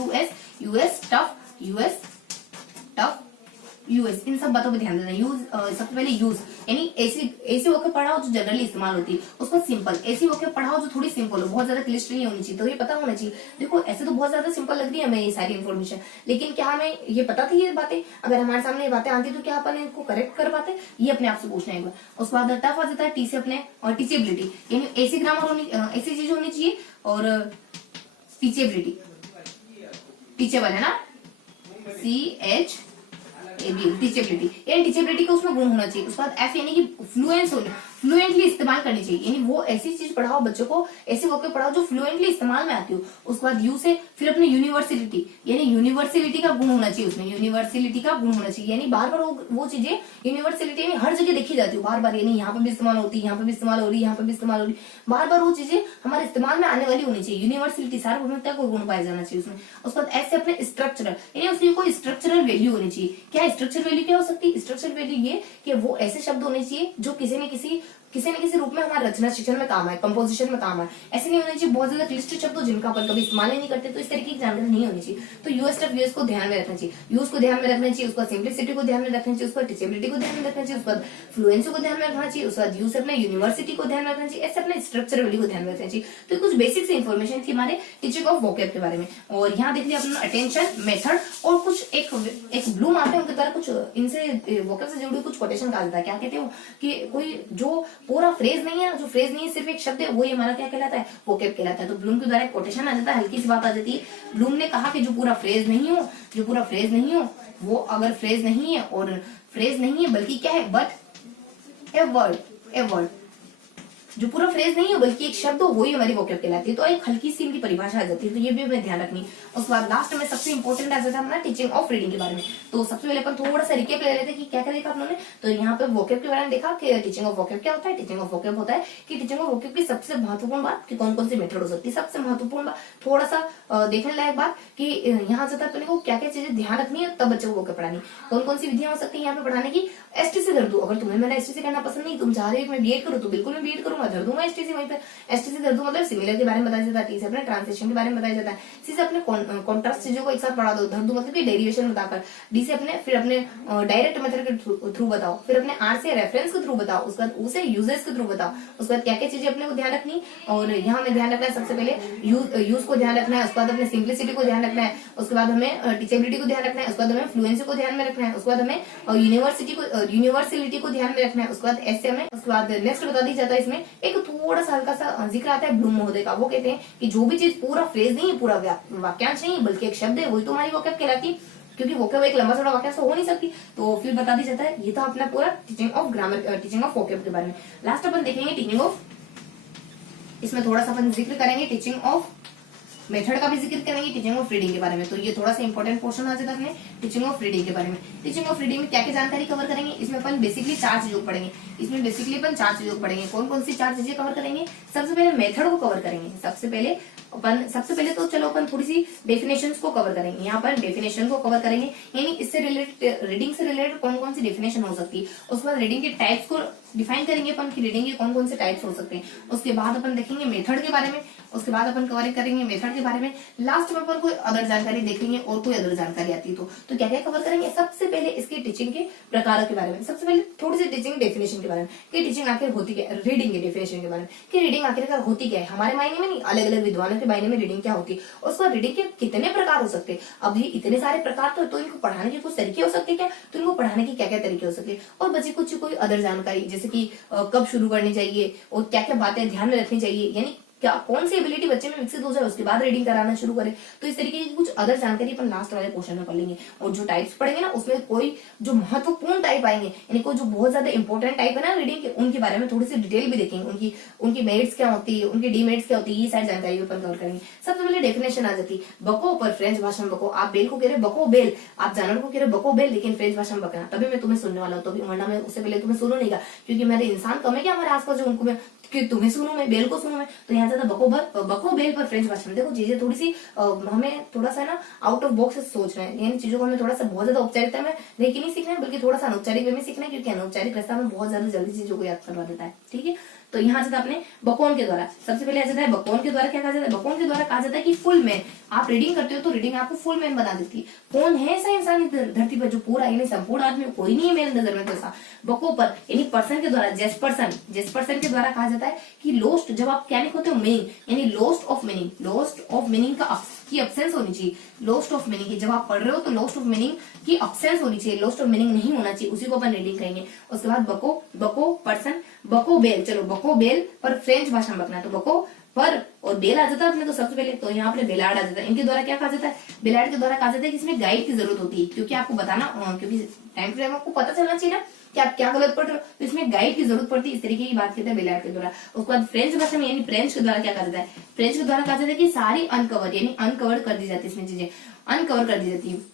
US tough, US tough, US, इन सब बातों पे ध्यान देना है। यूज, सबसे पहले यूज, यानी ऐसी वोकैब पढ़ाओ जो जनरली इस्तेमाल होती है। उसको सिंपल, ऐसी वोकैब पढ़ाओ जो थोड़ी सिंपल हो, बहुत ज्यादा क्लिष्ट नहीं होनी चाहिए। तो ये पता होना चाहिए। देखो ऐसे तो बहुत ज्यादा सिंपल लग रही है हमें ये सारी इन्फॉर्मेशन, लेकिन क्या हमें ये पता थी ये बातें? अगर हमारे सामने ये बातें आती तो क्या अपन इनको करेक्ट कर पाते? ये अपने आप से पूछना है एक बार। उसके बाद टफ आ जाता है टी से अपने, और टीचेबिलिटी, यानी ऐसी ग्रामर होनी, ऐसी चीज होनी चाहिए। और टीचेबिलिटी, टीचेबल है ना, टीचेबिलिटी, यानी टीचेबिलिटी का उसमें गुण होना चाहिए। उसके बाद एफ यानी कि फ्लुएंस होनी, फ्लुएंटली इस्तेमाल करनी चाहिए, यानी वो ऐसी चीज पढ़ाओ बच्चों को, ऐसे वोकैब पढ़ाओ जो फ्लुएंटली इस्तेमाल में आती हो। उसके बाद यू से फिर अपने यूनिवर्सिटी, यानी यूनिवर्सिटी का गुण होना चाहिए उसमें, यूनिवर्सिटी का गुण होना चाहिए, यानी बार बार वो चीजें, यूनिवर्सिटी यानी हर जगह देखी जाती है बार बार, यानी यहाँ पे भी इस्तेमाल होती है, यहाँ पे भी इस्तेमाल हो रही है, यहाँ पे भी इस्तेमाल हो रही है, बार बार वो चीजें हमारे इस्तेमाल में आने वाली होनी चाहिए। यूनिवर्सिटी सार्वभौमिकता को गुण पाया जाना चाहिए उसमें। उसके बाद ऐसे अपने स्ट्रक्चरल, यानी उसकी कोई स्ट्रक्चरल वैल्यू होनी चाहिए। क्या स्ट्रक्चरल वैल्यू क्या हो सकती है? स्ट्रक्चरल वैल्यू ये कि वो ऐसे शब्द होने चाहिए जो किसी न किसी रूप में हमारे रचना शिक्षण में काम आए, कंपोजिशन में काम आए। ऐसे नहीं होने चाहिए बहुत ज्यादा क्लिष्ट शब्द हो जिनका अपन कभी इस्तेमाल ही नहीं करते, तो इस तरीके की जानकारी नहीं होनी चाहिए। तो यूएस टफ, यूएस को ध्यान में रखना चाहिए, यूज को ध्यान में रखना चाहिए, उसका सिंप्लिसिटी को ध्यान में रखना चाहिए, उसका टीचेबिलिटी को ध्यान में रखना चाहिए, उसका फ्लुएंसी को ध्यान में रखना चाहिए, उसके बाद यूज अपने यूनिवर्सिटी को ध्यान में रखना चाहिए, ऐसे अपने स्ट्रक्चर वैल्यू को ध्यान में रखना चाहिए। तो कुछ बेसिक से इन्फॉर्मेशन थी हमारे टीचिंग ऑफ वोकैब के बारे में। और यहाँ देख लिया अपना अटेंशन, मेथड, और कुछ एक ब्लूम आते हैं उनके द्वारा कुछ इनसे वोकैब से जुड़ी कुछ कोटेशन कहा जाता है। क्या कहते हो कि कोई जो पूरा फ्रेज नहीं है, जो फ्रेज नहीं है सिर्फ एक शब्द है, वो हमारा क्या कहलाता है? वोकैब कहलाता है। तो ब्लूम के द्वारा एक कोटेशन आ जाता है, हल्की सी बात आ जाती है। ब्लूम ने कहा कि जो पूरा फ्रेज नहीं हो, वो अगर फ्रेज नहीं है, और फ्रेज नहीं है बल्कि क्या है, बट ए वर्ड, जो पूरा फ्रेज नहीं है बल्कि एक शब्द हो, वही हमारी वोकैब कहलाती है। तो एक हल्की सी इनकी परिभाषा आ जाती है, तो ये भी हमें ध्यान रखनी। उसके बाद लास्ट में सबसे इंपॉर्टेंट आ जाता है हमारा टीचिंग ऑफ रीडिंग के बारे में। तो सबसे पहले अपन थोड़ा सा रिकेप ले लेते हैं कि क्या क्या देखा आपने। तो यहाँ पे वोकैब के बारे में देखा कि टीचिंग ऑफ वोकैब क्या होता है। टीचिंग ऑफ वोकैब होता है कि टीचिंग ऑफ वोकैब की सबसे महत्वपूर्ण बात कि कौन कौन सी मेथड हो सकती है। सबसे महत्वपूर्ण बात, थोड़ा सा देखने लायक बात कि यहाँ जाता है अपने को क्या क्या चीजें ध्यान रखनी है तब बच्चों को वोकैब पढ़ानी, कौन कौन सी विधियां हो सकती है यहाँ पे पढ़ाने की। एसटीसी धर दूं, अगर तुम्हें मेरा एसटीसी करना पसंद नहीं, तुम चाह रहे हो मैं बीएड करूँ तो बिल्कुल मैं बीएड करूंगा, धर दूंगा एसटीसी वहीं पे। एसटीसी धर दूं मतलब सिमिलर के बारे में बताया जाता है, टी से अपने ट्रांसलेशन के बारे में बताया जाता है, सी से अपने कॉन्ट्रास्ट चीजों को एक साथ पढ़ा दो, धर दूं मतलब कि डेरिवेशन बताकर, डी से फिर अपने डायरेक्ट मेथड के थ्रू बताओ, फिर अपने आर से रेफरेंस के थ्रू बताओ, उसके बाद ऊ से यूजेस के थ्रू बताओ, उसके बाद क्या क्या चीजें अपने को ध्यान रखनी। और यहाँ हमें ध्यान रखना है सबसे पहले यूज को ध्यान रखना है, उसके बाद अपने सिंप्लिसिटी को ध्यान रखना है, उसके बाद हमें टीचेबिलिटी को ध्यान रखना है, उसके बाद हमें फ्लुएंसी को ध्यान में रखना है, उसके बाद हमें यूनिवर्सिटी को ध्यान में रखना है, उसके बाद ऐसे हमें, उसके बाद नेक्स्ट बता दी जाता है इसमें एक थोड़ा सा हल्का सा जिक्र आता है ब्लूम महोदय का। वो कहते हैं कि जो भी चीज पूरा फ्रेज नहीं है, पूरा वाक्यांश नहीं है बल्कि एक शब्द है, वही तो हमारी वोकैब कहलाती है, क्योंकि वोकैब एक लंबा चौड़ा वाक्यांश हो नहीं सकती। तो फिर बता दी जाता है। ये था अपना पूरा teaching of grammar, teaching of vocab के बारे में। लास्ट अपन देखेंगे टीचिंग ऑफ, इसमें थोड़ा सा अपन जिक्र करेंगे टीचिंग ऑफ मेथड का भी जिक्र करेंगे, टीचिंग ऑफ रीडिंग के बारे में। तो ये थोड़ा सा इंपॉर्टेंट पोर्शन आ जाता है अपने टीचिंग ऑफ रीडिंग के बारे में। टीचिंग ऑफ रीडिंग में क्या क्या जानकारी कवर करेंगे, इसमें अपन बेसिकली 4 चीजों पढ़ेंगे। इसमें बेसिकली अपन 4 चीजों पढ़ेंगे। कौन कौन सी 4 चीजें कवर करेंगे? सबसे पहले मेथड को कवर करेंगे। सबसे पहले तो चलो अपन थोड़ी सी डेफिनेशंस को कवर करेंगे। यहाँ पर डेफिनेशन को कवर करेंगे, यानी इससे रिलेटेड, रीडिंग से रिलेटेड कौन कौन सी डेफिनेशन हो सकती है। उसके बाद रीडिंग के टाइप्स को डिफाइन करेंगे अपन कि रीडिंग के कौन कौन से टाइप्स हो सकते हैं। उसके बाद अपन देखेंगे मेथड के बारे में, उसके बाद अपन कवर करेंगे मेथड के बारे में। लास्ट में अपन कोई अदर जानकारी देखेंगे और कोई अदर जानकारी आती है तो क्या क्या कवर करेंगे। सबसे पहले इसके टीचिंग के प्रकारों के बारे में, सबसे पहले थोड़ी सी टीचिंग डेफिनेशन के बारे में कि टीचिंग आखिर होती क्या है, रीडिंग के डेफिनेशन के बारे में कि रीडिंग आखिरकार होती क्या है, हमारे मायने में नहीं, अलग अलग विद्वानों के मायने में रीडिंग क्या होती है। उसके बाद रीडिंग के कितने प्रकार हो सकते हैं। अब ये इतने सारे प्रकार तो इनको पढ़ाने के कुछ तरीके हो सकते हैं क्या, तो इनको पढ़ाने के क्या क्या तरीके हो सकते हैं। और बची कुछ कोई अदर जानकारी, जैसे कि कब शुरू करनी चाहिए और क्या क्या बातें ध्यान में रखनी चाहिए, यानी क्या कौन सी एबिलिटी बच्चे में विकसित हो जाए उसके बाद रीडिंग कराना शुरू करें। तो इस तरीके की कुछ अदर जानकारी अपन लास्ट वाले पोर्शन में पढ़ लेंगे। और जो टाइप्स पढ़ेंगे ना उसमें कोई जो महत्वपूर्ण टाइप आएंगे, यानी कोई जो बहुत ज्यादा इंपॉर्टेंट टाइप है ना रीडिंग के, उनके बारे में थोड़ी सी डिटेल भी देखेंगे, उनकी उनकी मेरिट्स क्या होती है, उनकी डीमेरिट्स क्या होती है, ये सारी जानकारी भी अपन कवर करेंगे। सबसे पहले डेफिनेशन आ जाती है बको पर फ्रेंच भाषा में बको। आप बेल को कह रहे बको बेल, आप जानवर को कह रहे बको बेल, लेकिन फ्रेंच भाषा में बकना, तभी मैं तुम्हें सुनने वाला हूँ। तो वरना मैं उससे पहले तुम्हें सुनू नहीं का, क्योंकि मेरे इंसान कम है क्या हमारे आसपास जो उनको मैं कि तुम्हें सुनू मैं, बेल को सुनू मैं। तो यहाँ ज्यादा बको बेल पर फ्रेंच भाषा में। देखो चीजें थोड़ी सी हमें थोड़ा सा ना आउट ऑफ बॉक्स सोच रहे हैं, यानी चीजों को हमें थोड़ा सा बहुत ज्यादा औपचारिकता में लेके नहीं सीखना है, बल्कि थोड़ा सा अनौपचारिक वे में सीखना है, क्योंकि अनौपचारिक रास्ता में बहुत ज्यादा जल्दी चीजों को याद करवा देता है। ठीक है, तो यहाँ से अपने बकौन के द्वारा सबसे पहले आ जाता है बकौन के द्वारा क्या कहा जाता है, बकौन के द्वारा कहा जाता है कि फुल मैन। आप रीडिंग करते हो तो रीडिंग आपको फुल मैन बना देती है। कौन है ऐसा इंसान धरती पर जो पूरा, यानी संपूर्ण आदमी कोई नहीं है मेरे नजर में तो ऐसा। बको पर यानी पर्सन के द्वारा, जेस पर्सन के द्वारा कहा जाता है कि लोस्ट, जब आप क्या लिखते हो मीनिंग, यानी लॉस्ट ऑफ मीनिंग का की अब्सेंस होनी चाहिए। लॉस्ट ऑफ मीनिंग की जब आप पढ़ रहे हो तो लॉस्ट ऑफ मीनिंग की अब्सेंस होनी चाहिए, लॉस्ट ऑफ मीनिंग नहीं होना चाहिए, उसी को अपन रीडिंग करेंगे। उसके बाद बको पर्सन, बको बेल। चलो बको बेल पर फ्रेंच भाषा में बकना है, तो बको पर और बेल आ जाता है अपने तो सबसे पहले, तो यहाँ अपने बेलाड आ जाता है। इनके द्वारा क्या कहा जाता है, बेलाड के द्वारा कहा जाता है कि इसमें गाइड की जरूरत होती है, क्योंकि आपको बताना, क्योंकि टाइम टू टाइम आपको पता चलना चाहिए ना कि आप क्या गलत पढ़ रहे हो, तो इसमें गाइड की जरूरत पड़ती है। इस तरीके की बात करते हैं बेलाड के द्वारा। उसके बाद फ्रेंच भाषा में यानी फ्रेंच के द्वारा क्या कहा जाता है, फ्रेंच के द्वारा कहा जाता है कि सारी अनकवर यानी अनकवर कर दी जाती है, इसमें चीजें अनकवर कर दी जाती है,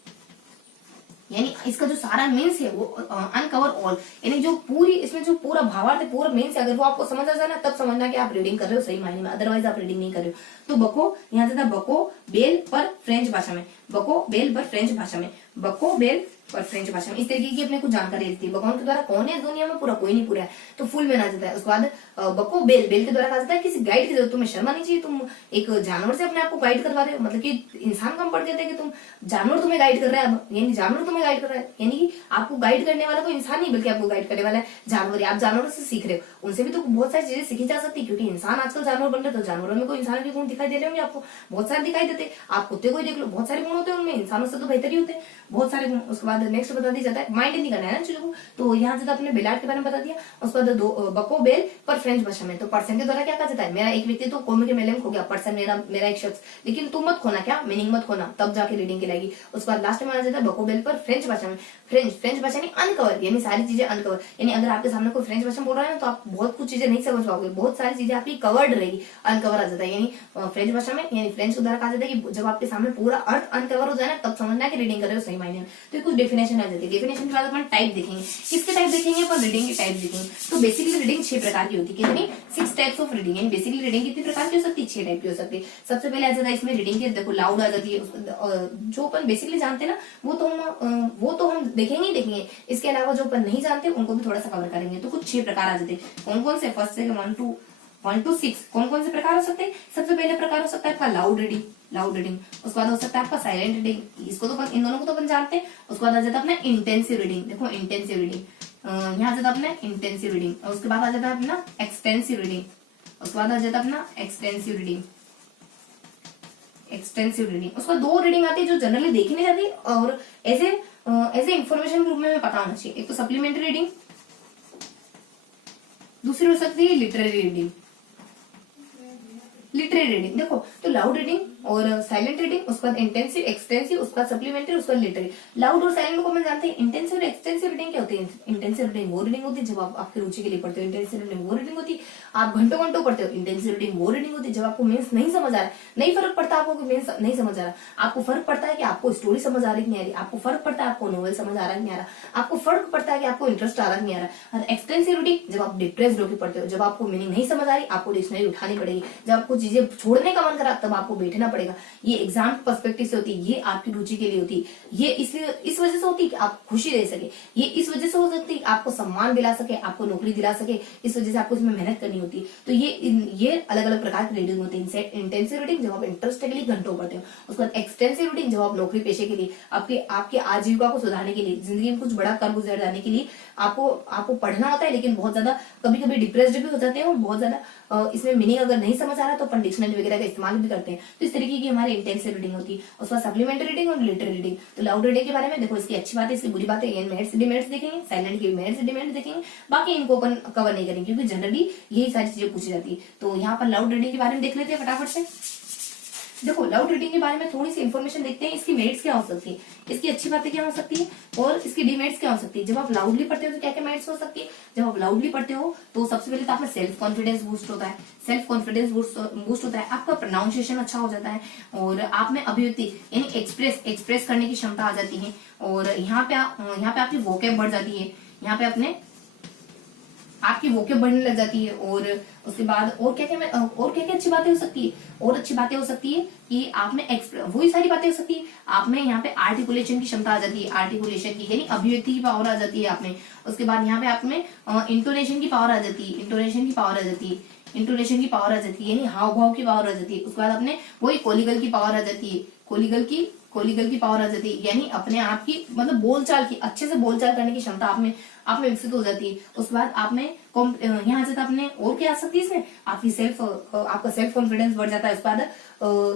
यानी इसका जो सारा मीन्स है वो अनकवर ऑल, यानी जो पूरी इसमें जो पूरा भावार्थ है, पूरा मीन्स है, अगर वो आपको समझ आ जाए ना तब समझना कि आप रीडिंग कर रहे हो सही मायने में, अदरवाइज आप रीडिंग नहीं कर रहे हो। तो बको यहाँ से था बको बेल पर फ्रेंच भाषा में, बको बेल पर फ्रेंच भाषा में, बको बेल पर फ्रेंच भाषा में। इस तरीके की अपने कुछ जानकारी देती है। बकौन के द्वारा कौन है दुनिया में, पूरा कोई नहीं पूरा है, तो फुल में आ जाता है। उसके बाद बको बेल के द्वारा कहा जाता है किसी गाइड की जरूरत, तुम्हें शर्मा नहीं चाहिए, तुम एक जानवर से अपने आप को गाइड करवा रहे हो, मतलब कि इंसान कम पढ़ देते हैं कि तुम जानवर तुम्हें गाइड कर रहा है, यानी जानवर तुम्हें गाइड कर रहा है, यानी कि आपको गाइड करने वाला कोई इंसान नहीं बल्कि आपको गाइड करने वाला है जानवर। आप जानवरों से सीख रहे हो, उनसे भी तो बहुत सारी चीजें सीखी जा सकती है, क्योंकि इंसान आजकल जानवर बन रहे, तो जानवरों में कोई इंसान के गुण दिखाई दे रहे होंगे आपको, बहुत सारे दिखाई देते। आप कुत्ते को देख लो, बहुत सारे गुण होते हैं उनमें, इंसानों से तो बेहतर ही होते हैं बहुत सारे गुण। उसके बाद नेक्स्ट बता दिया जाता है, माइंड नहीं करना है ना चीजों को, तो यहाँ से अपने बेलाड के बारे में बता दिया। उसके बाद बको बेल पर फ्रेंच भाषा में, तो पर्सन के द्वारा क्या कहा जाता है, मेरा एक व्यक्ति तो कोमे के मेले में खो गया, पर्सन मेरा एक शख्स, लेकिन तुम मत खोना, क्या मीनिंग मत खोना, तब जाके रीडिंग की लाएगी। उसके बाद लास्ट में आ जाता है बको बेल पर फ्रेंच भाषा में, फ्रेंच भाषा यानी अनकवर, यानी सारी चीजें अनकवर, यानी अगर आपके सामने कोई फ्रेंच भाषा बोल रहा है ना तो आप बहुत कुछ चीजें नहीं समझ पाओगे, बहुत सारी चीजें आपकी कवर्ड रहेगी, अनकवर आ जाता है। यानी फ्रेंच भाषा में, यानी फ्रेंच के द्वारा कहा जाता है कि जब आपके सामने पूरा अर्थ अनकवर हो जाए ना तब समझना कि रीडिंग कर रहे हो सही मायने में। तो कुछ डेफिनेशन आ जाती है। डेफिनेशन के बाद अपन टाइप देखेंगे, किसके टाइप देखेंगे अपन, रीडिंग के टाइप देखेंगे। तो बेसिकली रीडिंग 6 प्रकार की होती है, कितनी 6 टाइप्स ऑफ रीडिंग, यानी बेसिकली रीडिंग कितनी प्रकार की हो सकती है, 6 टाइप की हो सकती है। सबसे पहले आ जाता है इसमें रीडिंग के, देखो लाउड आ जाती है, जो अपन बेसिकली जानते हैं ना वो तो हम देखेंगे ही देखेंगे, इसके अलावा जो अपन नहीं जानते उनको भी थोड़ा सा कवर करेंगे। तो कुछ 6 प्रकार आ जाते हैं, कौन कौन से, फर्स्ट से 1 to 6 कौन कौन से प्रकार हो सकते हैं। सबसे पहले प्रकार हो सकता है आपका लाउड रीडिंग, उसके बाद हो सकता है आपका साइलेंट रीडिंग, इसको तो इन दोनों को तो अपन जानते हैं। उसके बाद आ जाता है अपना इंटेंसिव रीडिंग, देखो इंटेंसिव रीडिंग यहाँ जाता है अपना इंटेंसिव रीडिंग, और उसके बाद आ जाता है अपना एक्सटेंसिव रीडिंग, उसके बाद आ जाता है अपना एक्सटेंसिव रीडिंग। उसका 2 रीडिंग आती है जो जनरली देखी नहीं जाती और ऐसे इंफॉर्मेशन के रूप में पता होना चाहिए। एक तो सप्लीमेंट्री रीडिंग, दूसरी हो सकती है लिटरेरी रीडिंग। देखो तो लाउड रीडिंग और साइलेंट रीडिंग, उसके बाद इंटेंसिव, एक्सटेंसिव, उसके बाद सप्लीमेंट्री, उसके बाद लिटरेरी। लाउड और साइलेंट को हम जानते हैं। इंटेंसिव और एक्सटेंसिव रीडिंग क्या होती है, इंटेंसिव रीडिंग वो रीडिंग होती है जब आप आपकी रुचि के लिए पढ़ते हो, इंटेंसिव रीडिंग वो रीडिंग होती है आप घंटों घंटों पढ़ते हो। इंटेंसिव रीडिंग वो रीडिंग होती है जब आपको मीन्स नहीं समझ आ रहा है, नहीं फर्क पड़ता आपको कि मीन्स नहीं समझ आ रहा, आपको फर्क पड़ता है कि आपको स्टोरी समझ आ रही नहीं आ रही, आपको फर्क पड़ता है आपको नोवेल समझ आ रहा नहीं आ रहा, आपको फर्क पड़ता है कि आपको इंटरेस्ट आ रहा नहीं आ रहा। और एक्सटेंसिव रीडिंग जब आप डिप्रेस्ड होकर पढ़ते हो, जब आपको मीनिंग नहीं समझ आ रही, आपको डिक्शनरी उठानी पड़ेगी, जब आपको चीजें छोड़ने का मन करा तब आपको बैठना पड़ेगा। ये एग्जाम पर्सपेक्टिव से होती है, ये आपकी रुचि के लिए होती है, ये इसलिए इस वजह से होती है कि आप खुशी दे सके, ये इस वजह से हो सकती है आपको सम्मान दिला सके, आपको नौकरी दिला सके, इस वजह से आपको इसमें मेहनत करनी होती है। तो ये अलग अलग प्रकार की रीडिंग होती है। इंटेंसिव रीडिंग जब आप इंटरेस्ट के लिए घंटों पढ़ते हो, उसके बाद एक्सटेंसिव रीडिंग जब आप नौकरी पेशे के लिए, आपके आजीविका को सुधारने के लिए, जिंदगी में कुछ बड़ा कर गुजर जाने के लिए आपको पढ़ना होता है, लेकिन बहुत ज्यादा कभी कभी डिप्रेस्ड भी हो जाते हैं और बहुत ज्यादा इसमें मीनिंग अगर नहीं समझ आ रहा तो अपन डिक्शनरी वगैरह का इस्तेमाल भी करते हैं। तो इस तरीके की हमारी इंटेंसिव रीडिंग होती है, उसके बाद सप्लीमेंट्री रीडिंग और लिटरेरी रीडिंग। तो लाउड रीडिंग के बारे में देखो, इसकी अच्छी बातें, इसकी बुरी बातें, ये मेरिट्स डिमेरिट्स देखेंगे, साइलेंट के मेरिट्स डिमेरिट्स देखेंगे, बाकी इनको अपन कवर नहीं करेंगे क्योंकि जनरली यही सारी चीजें पूछी जाती है। तो यहाँ पर लाउड रीडिंग के बारे में देख लेते हैं फटाफट से। देखो लाउड रीडिंग के बारे में थोड़ी सी इन्फॉर्मेशन देखते हैं, इसकी मेरिट्स क्या हो सकती है, इसकी अच्छी बातें क्या हो सकती है और इसकी डिमेरिट्स क्या हो सकती है। जब आप लाउडली पढ़ते हो तो क्या क्या मेरिट्स हो सकती है। जब आप लाउडली पढ़ते हो तो सबसे पहले तो आपका सेल्फ कॉन्फिडेंस बूस्ट होता है, सेल्फ कॉन्फिडेंस बूस्ट होता है, आपका प्रोनाउंसिएशन अच्छा हो जाता है और आप में अभिव्यक्ति यानी एक्सप्रेस करने की क्षमता आ जाती है और यहाँ पे आपकी वोकैब बढ़ जाती है, यहाँ पे आपकी वोकैब बढ़ने लग जाती है। और उसके बाद और क्या क्या अच्छी बातें हो सकती है, और अच्छी बातें हो सकती है कि आप में वही सारी बातें हो सकती है, आप में यहाँ पे आर्टिकुलेशन की क्षमता आ जाती है, आर्टिकुलेशन की यानी अभिव्यक्ति की पावर आ जाती है आप में। उसके बाद यहाँ पे आप में इंटोनेशन की पावर आ जाती है, इंटोनेशन की पावर आ जाती है यानी हाव भाव की पावर आ जाती है। उसके बाद अपने वही कोलिगल की पावर आ जाती है, कोलिगल की पावर आ जाती है यानी अपने आप की मतलब बोलचाल की, अच्छे से बोलचाल करने की क्षमता आप में विकसित हो जाती है। उसके बाद आप में यहाँ आ जाता है अपने, और क्या आ सकती है इसमें, आपका सेल्फ कॉन्फिडेंस बढ़ जाता है। उसके बाद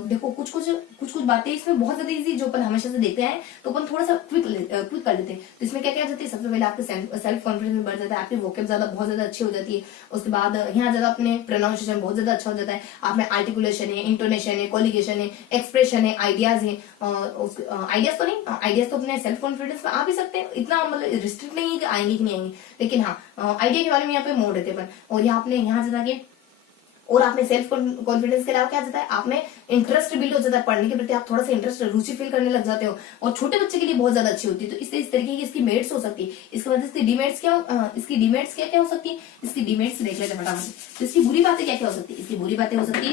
देखो कुछ बातें इसमें बहुत ज्यादा इजी जो अपन हमेशा से देखते हैं तो अपन थोड़ा सा क्विक कर लेते हैं। तो इसमें क्या क्या आ जाती है, सबसे पहले आपके सेल्फ कॉन्फिडेंस बढ़ जाता है, आपकी वोकैब बहुत ज्यादा अच्छी हो जाती है। उसके बाद यहाँ ज्यादा अपने प्रोनाउंसिएशन बहुत ज्यादा अच्छा हो जाता है, आप में आर्टिकुलेशन है, इंटोनेशन है, कोलिगेशन है, एक्सप्रेशन है, आइडियाज है। आइडियाज तो अपने सेल्फ कॉन्फिडेंस में आ भी सकते हैं, इतना मतलब रिस्ट्रिक्ट नहीं है कि आएंगे कि नहीं आएंगे, लेकिन हाँ आइडिया के बारे में यहाँ पे मोड़ देते अपन। और यहाँ जाता के और आप में सेल्फ कॉन्फिडेंस के अलावा क्या जाता है, आप में इंटरेस्ट बिल्ड हो जाता है, पढ़ने के प्रति आप थोड़ा सा इंटरेस्ट रुचि फील करने लग जाते हो और छोटे बच्चे के लिए बहुत ज्यादा अच्छी होती है। तो इस तरीके की इसकी मेरिट्स हो सकती है। इसके बाद इसकी डिमेरिट्स क्या हो सकती है, इसकी डिमेरिट्स देख लेते हैं फटाफट। तो इसकी बुरी बातें क्या क्या हो सकती है, इसकी बुरी बातें हो सकती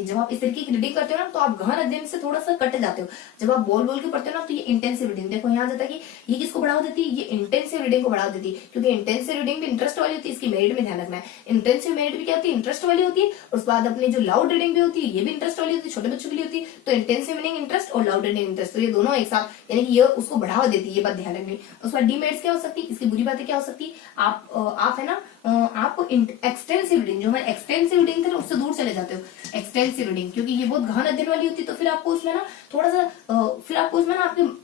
है जब आप इस तरीके की रीडिंग करते हो ना तो आप गहन अध्ययन से थोड़ा सा कट जाते हो। जब आप बोल के पढ़ते हो ना तो ये इंटेंसिव रीडिंग, देखो यहाँ जाता है कि ये किसको बढ़ावा देती है, ये इंटेंसिव रीडिंग को बढ़ावा देती है क्योंकि इंटेंसिव रीडिंग भी इंटरेस्ट वाली होती है। इसकी मेरिट में ध्यान रखना है, इंटेंसिव मेरिट भी क्या होती है, इंटरेस्ट वाली होती है। उसके बाद अपनी जो लाउड रीडिंग भी होती है ये भी इंटरेस्ट वाली होती है, छोटे बच्चों के लिए होती है। तो इंटेंसिव रीडिंग इंटरेस्ट और लाउड रीडिंग इंटरेस्ट, तो ये दोनों एक साथ यानी कि ये उसको बढ़ावा देती है, ये बात ध्यान रखनी। उसके बाद डिमेरिट्स क्या हो सकती है, इसकी बुरी बातें क्या हो सकती है, आप है ना आपको एक्सटेंसिव रीडिंग, जो हमारे एक्सटेंसिव रीडिंग थे उससे दूर चले जाते हो। एक्सटेंसिव रीडिंग क्योंकि ये बहुत गहन अध्ययन वाली होती है, तो फिर आपको उसमें ना थोड़ा सा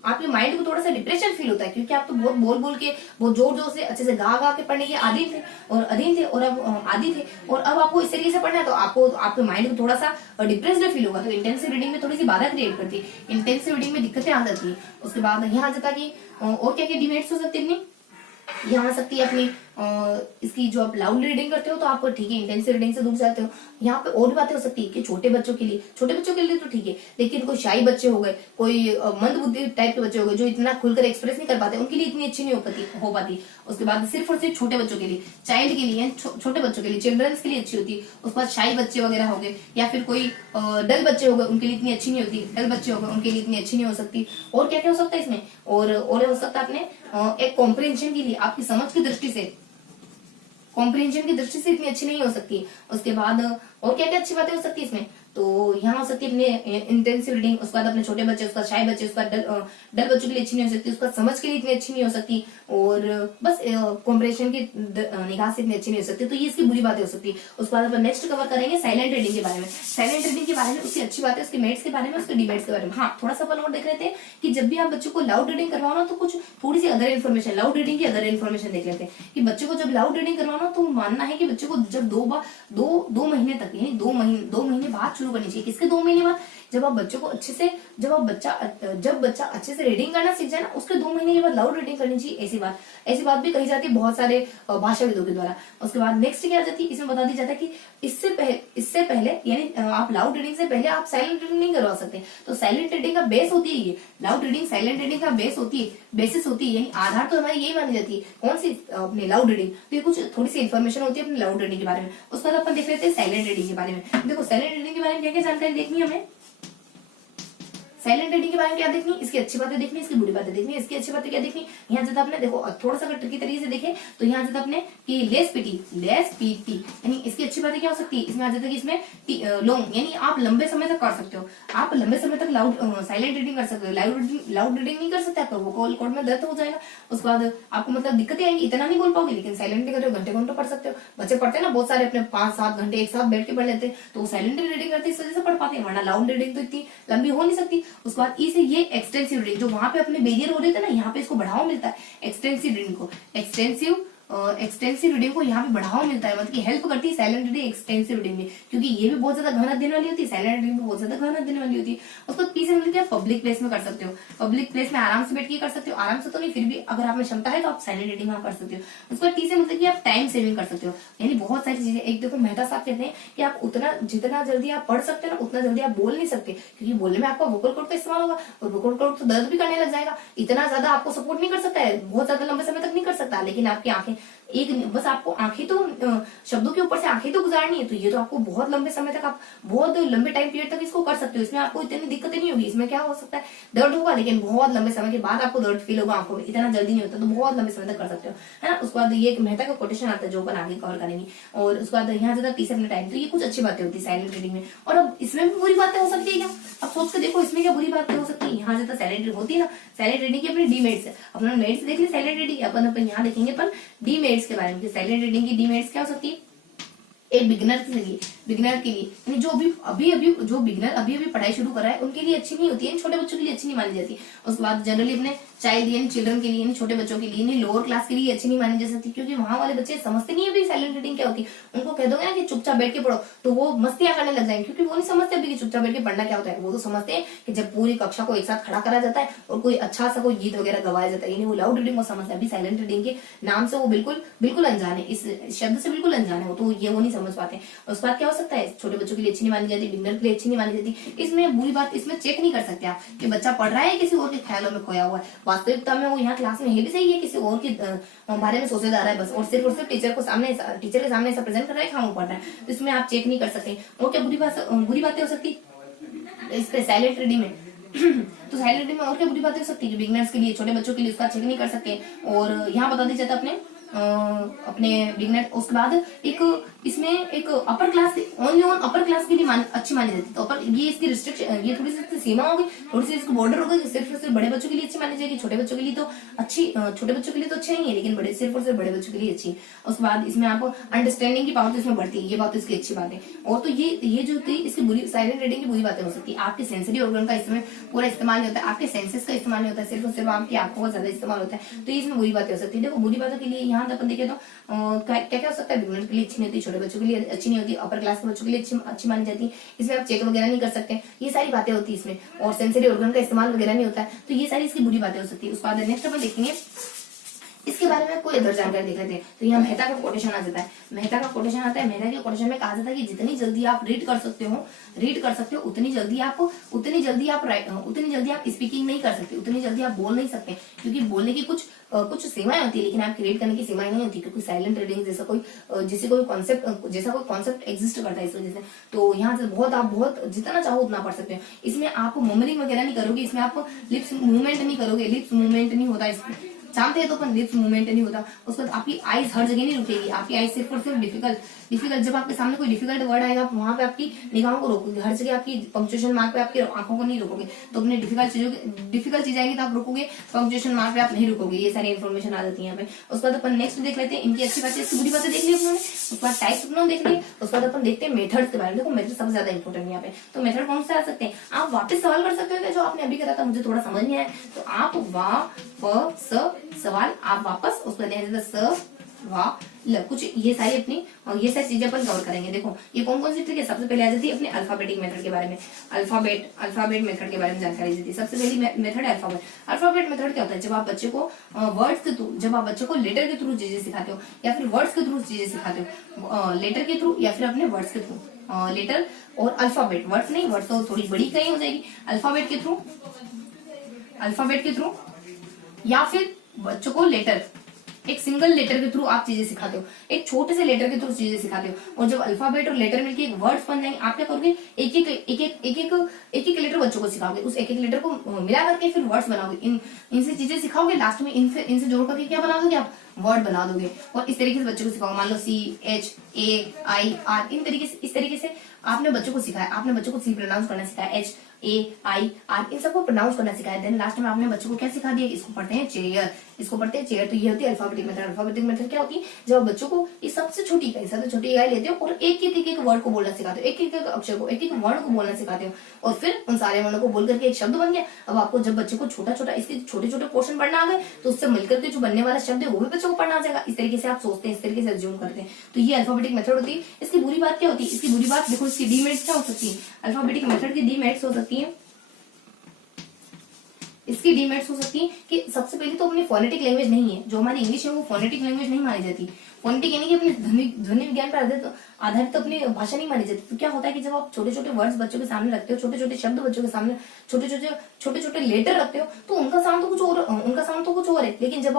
आपके माइंड को थोड़ा सा डिप्रेशन फील होता है क्योंकि आप तो बहुत बोल के बहुत जोर से अच्छे से गा के पढ़ने के अधीन थे और अब आपको इस तरीके से पढ़ना है तो आपको आपके माइंड को थोड़ा सा डिप्रेस्ड फील होगा। तो इंटेंसिव रीडिंग में थोड़ी सी बाधा क्रिएट करती है, इंटेंसिव रीडिंग में दिक्कतें आ जाती है। उसके बाद यहाँ आ जाता है कि और क्या क्या डिमेरिट्स हो सकती है, यहाँ आ सकती है अपनी इसकी जो आप लाउड रीडिंग करते हो तो आप ठीक है इंटेंसिव रीडिंग से दूर जाते हो। यहाँ पे और भी बातें हो सकती है कि छोटे बच्चों के लिए तो ठीक है, लेकिन कोई शाई बच्चे हो गए, कोई मंद बुद्धि टाइप के बच्चे हो गए जो इतना खुलकर एक्सप्रेस नहीं कर पाते, उनके लिए इतनी अच्छी नहीं हो पाती। उसके बाद सिर्फ और सिर्फ छोटे बच्चों के लिए, चाइल्ड के लिए, छोटे बच्चों के लिए, चिल्ड्रंस के लिए अच्छी होती है। उसके बाद शाई बच्चे वगैरह हो गए या फिर कोई डल बच्चे हो गए, उनके लिए इतनी अच्छी नहीं होती, डल बच्चे हो गए उनके लिए इतनी अच्छी नहीं हो सकती। और क्या क्या हो सकता है इसमें, और हो सकता है अपने एक कॉम्प्रिहेंशन के लिए, आपकी समझ की दृष्टि से, कॉम्प्रिहेंशन की दृष्टि से इतनी अच्छी नहीं हो सकती। उसके बाद और क्या क्या अच्छी बातें हो सकती है इसमें, तो यहाँ हो सकती है अपने इंटेंसिव रीडिंग, उसके बाद अपने छोटे बच्चे, उसका शाई बच्चे, उसका डल बच्चों के लिए अच्छी नहीं हो सकती, उसका समझ के लिए इतनी अच्छी नहीं हो सकती और बस कॉम्प्रिहेंशन की निगाह से इतनी अच्छी नहीं हो सकती। तो ये इसकी बुरी बातें हो सकती है। उसके बाद अपन नेक्स्ट कवर करेंगे साइलेंट रीडिंग के बारे में। साइलेंट रीडिंग के बारे में उसकी अच्छी बातें, उसके मेरिट्स के बारे में, उसके डिमेरिट्स के बारे में। हाँ थोड़ा सा अपन और देख लेते हैं कि जब भी आप बच्चों को लाउड रीडिंग करवाओ ना तो कुछ थोड़ी सी अदर इन्फॉर्मेशन, लाउड रीडिंग की अदर इन्फॉर्मेशन देख लेते हैं कि बच्चों को जब लाउड रीडिंग करवाना तो मानना है कि बच्चों को जब दो महीने तक यानी दो महीने बाद शुरू करनी चाहिए। किसके 2 महीने बाद, जब आप बच्चों को अच्छे से जब बच्चा अच्छे से रीडिंग करना सीख जाए ना उसके 2 महीने के बाद लाउड रीडिंग करनी चाहिए। ऐसी बात भी कही जाती है बहुत सारे भाषाविदों के द्वारा। उसके बाद नेक्स्ट क्या जाती है, इसमें बता दी जाता है कि इससे पहले यानी आप लाउड रीडिंग से पहले आप साइलेंट रीडिंग नहीं करवा सकते। तो साइलेंट रीडिंग का बेस होती है ये, लाउड रीडिंग साइलेंट रीडिंग का बेसिस होती है, यानी आधार तो हमारी यही मानी जाती है। कौन सी, अपनी लाउड रीडिंग। तो ये कुछ थोड़ी सी इन्फॉर्मेशन होती है अपनी लाउड रीडिंग के बारे में। उसके बाद अपन देख लेते हैं साइलेंट रीडिंग के बारे में। देखो साइलेंट रीडिंग के बारे में क्या क्या जानकारी देखनी है हमें। साइलेंट रीडिंग के बारे में क्या देखनी, इसकी अच्छी बातें देखनी, इसकी बुरी बातें देखनी। इसकी अच्छी बातें क्या देखनी, यहाँ जब आपने देखो थोड़ा सा अगर ट्रिकी तरीके से देखे तो यहाँ जब आपने कि लेस पीटी यानी इसकी अच्छी बातें क्या हो सकती है, इसमें आ जाता है कि इसमें लॉन्ग यानी आप लंबे समय तक कर सकते हो, आप लंबे समय तक साइलेंट रीडिंग कर सकते हो। लाउड रीडिंग नहीं कर सकते, आपका वोकल कॉर्ड में दर्द हो जाएगा, उसके बाद आपको मतलब दिक्कतें आएंगी, इतना नहीं बोल पाओगे। लेकिन साइलेंट कर रहे हो घंटे घंटे पढ़ सकते हो। बच्चे पढ़ते हैं ना बहुत सारे अपने 5-7 घंटे एक साथ बैठ के पढ़ लेते हैं, तो वो साइलेंट रीडिंग करते हैं, इस वजह से पढ़ पाते हैं, वरना लाउड रीडिंग तो इतनी लंबी हो नहीं सकती। उसके बाद ई से ये एक्सटेंसिव रीडिंग, जो वहां पे अपने बेरियर हो रहे थे ना, यहाँ पे इसको बढ़ावा मिलता है एक्सटेंसिव रीडिंग को। एक्सटेंसिव रीडिंग को यहाँ पे बढ़ावा मिलता है, मतलब कि हेल्प करती है साइलेंट रीडिंग एक्सटेंसिव रीडिंग में, क्योंकि ये भी बहुत ज्यादा गहनत देने वाली होती है, साइलेंट रीडिंग भी बहुत ज्यादा गहनत देने वाली होती है। उसको पीछे मतलब क्या पब्लिक प्लेस में कर सकते हो, पब्लिक प्लेस में आराम से बैठ के कर सकते हो, आराम से तो नहीं फिर भी अगर आप में क्षमता है तो आप साइलेंट रीडिंग वहां कर सकते हो। उसको टी से मतलब कि आप टाइम सेविंग कर सकते हो, यानी बहुत सारी चीजें। एक देखो मेहता साहब कहते हैं कि आप उतना जितना जल्दी आप पढ़ सकते हो ना उतना जल्दी आप बोल नहीं सकते, क्योंकि बोलने में आपका वोकल कॉर्ड का इस्तेमाल होगा और वोकल कॉर्ड तो दर्द भी करने लग जाएगा, इतना ज्यादा आपको सपोर्ट नहीं कर सकता है, बहुत ज्यादा लंबे समय तक नहीं कर सकता। लेकिन आपकी आंखें एक बस आपको आंखें तो शब्दों के ऊपर से आंखें तो गुजारनी है, तो ये तो आपको बहुत लंबे समय तक आप बहुत लंबे टाइम पीरियड तक इसको कर सकते हो। इसमें आपको इतनी दिक्कतें नहीं होगी। इसमें क्या हो सकता है, दर्द होगा लेकिन बहुत लंबे समय के बाद आपको दर्द फील होगा आंखों में, इतना जल्दी नहीं होता, तो बहुत लंबे समय तक कर सकते हो, है ना। उसके बाद ये एक मेहता का कोटेशन आता है जो अपन आगे कवर करेंगे, और उसके बाद यहाँ ज्यादा तीसरे अपने टाइम, तो ये कुछ अच्छी बातें होती है साइलेंट रीडिंग में। और अब इसमें भी बुरी बातें हो सकती है क्या, अब सोच के देखो इसमें क्या बुरी बातें हो सकती है। यहाँ ज्यादा साइलेंट रीडिंग होती है ना, साइलेंट रीडिंग की अपनी डीमेरिट्स है, अपना मेरिट्स देख ली साइलेंट रीडिंग, अपन यहाँ देखेंगे अपन डीमेरिट्स के बारे में। साइलेंट रीडिंग की डीमेरिट्स क्या हो सकती है, एक बिगिनर के लिए यानी जो अभी पढ़ाई शुरू कर रहा है उनके लिए अच्छी नहीं होती है, छोटे बच्चों के लिए अच्छी नहीं मानी जाती। उसके बाद जनरली अपने चाइल्ड यानी चिल्ड्रन के लिए, छोटे बच्चों के लिए, लोअर क्लास के लिए अच्छी नहीं मानी जा सकती, क्योंकि वहां वाले बच्चे समझते नहीं है साइलेंट रीडिंग क्या होती है। उनको कह दोगे ना कि चुपचाप बैठ के पढ़ो तो वो मस्तियां करने लग जाएंगे, क्योंकि वो नहीं समझते अभी कि चुपचाप बैठ के पढ़ना क्या होता है। वो तो समझते हैं कि जब पूरी कक्षा को एक साथ खड़ा करा जाता है और कोई अच्छा सा कोई गीत वगैरह गवाया जाता है, यानी वो लाउड रीडिंग को समझते हैं। अभी साइलेंट रीडिंग के नाम से वो बिल्कुल अनजान है, इस शब्द से बिल्कुल अनजान है, तो ये वो नहीं समझ पाते। उसके बाद क्या हो सकता है, छोटे बच्चों के लिए अच्छी नहीं मानी जाती, बिगिनर के लिए अच्छी नहीं मानी जाती। इसमें बुरी बात, इसमें चेक नहीं कर सकते आप कि बच्चा पढ़ रहा है किसी और के ख्यालों में खोया हुआ है, वास्तविकता में वो यहाँ क्लास में है भी सही है, किसी और के बारे में सोचे जा रहा है बस, और सिर्फ टीचर के सामने ऐसा प्रेजेंट कर रहा है कि हाँ वो पढ़ रहा है, तो इसमें आप चेक नहीं कर सकते। और क्या बुरी बातें हो सकती इस पे साइलेंट रीडिंग में तो साइलेंट रीडिंग में और क्या बुरी बातें हो सकती है, बिगिनर्स के लिए, छोटे बच्चों के लिए उसका चेक नहीं कर सकते। और यहाँ बता दीजिए अपने बिगनर। उसके बाद इसमें एक upper class, only on upper class के लिए अच्छी मानी जाती है, तो अपर ये इसकी रिस्ट्रिक्शन, ये थोड़ी सी सीमा होगी, थोड़ी सी इसको बॉर्डर होगा, सिर्फ बड़े बच्चों के लिए अच्छी मानी जाएगी, छोटे बच्चों के लिए तो अच्छी, छोटे बच्चों के लिए तो अच्छी नहीं है, लेकिन सिर्फ और सिर्फ बड़े बच्चों के लिए अच्छी। उसके बाद इसमें आप अंडरस्टैंडिंग की पावर तो इसमें बढ़ती है, ये बात तो इसकी अच्छी बात है। और तो ये जो होती है इसकी बुरी, साइलेंट रीडिंग की बुरी बातें हो सकती है, आपके सेंसरी ऑर्गन का इसमें पूरा इस्तेमाल नहीं होता है, आपके सेंसेस का इस्तेमाल नहीं होता है, सिर्फ और सिर्फ आपकी आंखों का ज्यादा इस्तेमाल होता है, तो इसमें बुरी बातें हो सकती है। देखो बुरी बातों के लिए यहाँ अपन देखे तो क्या क्या हो सकता है, बिगिनर के लिए अच्छी नहीं होती, छोटे बच्चों के लिए अच्छी नहीं होती, अपर क्लास के बच्चों के लिए अच्छी मानी जाती है, इसमें आप चेक वगैरह नहीं कर सकते, ये सारी बातें होती है इसमें, और सेंसरी ऑर्गन का इस्तेमाल वगैरह नहीं होता है, तो ये सारी इसकी बुरी बातें हो सकती है। उसके बाद नेक्स्ट अपन देखेंगे इसके बारे में कोई अदर जानकारी देख लेते हैं, तो यहाँ मेहता का कोटेशन आ जाता है। मेहता का कोटेशन आता है, मेहता के कोटेशन में कहा जाता है कि जितनी जल्दी आप रीड कर सकते हो उतनी जल्दी आप स्पीकिंग नहीं कर सकते, उतनी जल्दी आप बोल नहीं सकते, क्योंकि बोलने की कुछ सीमाएं होती है, लेकिन आपकी रीड करने की सीमाएं नहीं होती, क्योंकि साइलेंट रीडिंग जैसा कोई कॉन्सेप्ट एग्जिस्ट करता है इस वजह से। तो यहाँ से आप बहुत जितना चाहो उतना पढ़ सकते हो। इसमें आप ममलिंग वगैरह नहीं करोगे, इसमें आप लिप्स मूवमेंट नहीं करोगे, लिप्स मूवमेंट नहीं होता इसमें, जानते हैं तो अपन लिप्स मूवमेंट नहीं होता। उसके बाद आपकी आईज हर जगह नहीं रुकेगी, आपकी आईज सिर्फ और सिर्फ डिफिकल्ट जब आपके सामने कोई डिफिकल्ट वर्ड आएगा वहां पे आपकी निगाहों को रोकोगे, हर जगह आपकी पंक्चुएशन मार्क पे आपकी आंखों को नहीं रोकोगे, तो अपने डिफिकल्ट चीज आएगी तो आप रुकोगे, पंक्चुएशन मार्क पे आप नहीं रुकोगे, ये सारी इन्फॉर्मेशन आ जाती है यहाँ पे। उसके बाद अपन नेक्स्ट देख लेते हैं, इनकी अच्छी बातें, इसकी बुरी बातें देख ली अपने, उसके बाद टाइप्स अपने देख लिए। उसके बाद अपन देखते हैं मेथड्स के बारे में। देखो मेथड सबसे ज्यादा इंपॉर्टेंट यहाँ पे, तो मेथड कौन से आ सकते हैं, आप वापस सवाल कर सकते हो जो आपने अभी करा था, मुझे थोड़ा समझ नहीं आया, तो आप सवाल आप वापस उसको कुछ ये सारी चीजें अपन कवर करेंगे। देखो ये कौन सी ट्रिक है, सबसे पहले आ जाती है अपने अल्फाबेटिक मेथड के बारे में, अल्फाबेट मेथड के बारे में जानकारी देती है। सबसे पहली मेथड है अल्फाबेट मेथड। क्या होता है, जब आप बच्चे को वर्ड्स के थ्रू, जब आप बच्चे को लेटर के थ्रू चीजें सिखाते हो या फिर वर्ड्स के थ्रू चीजें सिखाते हो, लेटर के थ्रू या फिर अपने वर्ड्स के थ्रू, लेटर और अल्फाबेट, वर्ड्स नहीं, वर्ड्स तो थोड़ी बड़ी कहीं हो जाएगी, अल्फाबेट के थ्रू या फिर बच्चों को लेटर, एक सिंगल लेटर के थ्रू आप चीजें सिखाते हो, एक छोटे से लेटर के थ्रू चीजें सिखाते हो, और जब अल्फाबेट और लेटर मिलके एक वर्ड्स बन जाएंगे, आप क्या करोगे, एक एक लेटर बच्चों को सिखाओगे, उस एक एक लेटर को मिला करके फिर वर्ड्स बनाओगे, इनसे चीजें सिखाओगे, लास्ट में इनसे जोड़ करके क्या बना दोगे आप, वर्ड बना दोगे। और इस तरीके से बच्चों को सिखाओ, मान लो CHAIR, इस तरीके से आपने बच्चों को सिखाया, आपने बच्चों को सी प्रोनाउंस करना सिखाया, HAIR, इन सबको प्रोनाउंस करना सिखाया। देन लास्ट में आपने बच्चों को क्या सिखा दिया, इसको पढ़ते हैं चेयर, इसको पढ़ते हैं चेयर। तो ये होती है अल्फाबेटिक मेथड। अल्फाबेटिक मेथड क्या होती है, जब आप बच्चों को इस सबसे छोटी इकाई लेते हो और एक वर्ड को बोलना सिखाते हो, एक अक्षर को, एक वर्ड को बोलना सिखाते हो, और फिर उन सारे वर्णों को बोल करके एक शब्द बन गया। अब आपको जब बच्चे को छोटा इसके छोटे पोर्शन पढ़ना आ गए, तो उससे मिलकर के जो बनने वाला शब्द है वो भी बच्चों को पढ़ना आ जाएगा। इस तरीके से आप सोचते हैं, इस तरीके से अज्यूम करते हैं। तो ये अल्फाबेटिक मेथड होती है। इसकी बुरी बात क्या होती है, इसकी बुरी बात देखो, इसकी डीमेरिट्स क्या हो सकती है, अल्फाबेटिक मेथड की डीमेरिट्स हो सकती है, इसकी डीमेरिट्स हो सकती है कि सबसे पहले तो अपनी फोनेटिक लैंग्वेज नहीं है, जो हमारी इंग्लिश है वो फोनेटिक लैंग्वेज नहीं मानी जाती। फोनेटिक यानी कि अपने ध्वनि विज्ञान पर आधारित अपनी भाषा नहीं मानी जाती। तो क्या होता है कि जब आप छोटे वर्ड्स बच्चों के सामने रखते हो, छोटे शब्द बच्चों के सामने, छोटे लेटर रखते हो, तो उनका साउंड तो कुछ और है, लेकिन जब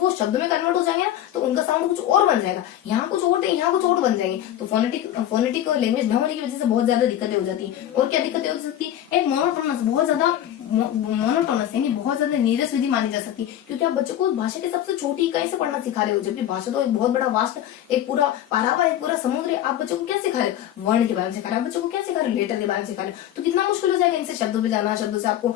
वो शब्द में कन्वर्ट हो जाएंगे ना, तो उनका साउंड कुछ और बन जाएगा, यहाँ कुछ और थे, यहाँ कुछ और बन जाएंगे। तो फोनेटिक लैंग्वेज न होने की वजह से बहुत ज्यादा दिक्कतें हो जाती है। और क्या दिक्कतें हो सकती है, एक मोनोटोनस, बहुत ज्यादा मोनोटोनस यानी बहुत ज्यादा नीरस विधि मानी जा सकती है, क्योंकि आप बच्चों को भाषा की सबसे छोटी इकाई से पढ़ना सिखा रहे हो, जबकि भाषा तो एक बहुत बड़ा वास्ट, एक पूरा पारावा, एक पूरा समुद्र है। आप बच्चों को क्या सिखा रहे हो, वर्ण के बारे में सिखा रहे हो, बच्चों को क्या सिखा रहे हो, लेटर के बारे में सिखा रहे हो। तो कितना मुश्किल हो जाएगा इनसे शब्दों पे जाना, शब्दों से आपको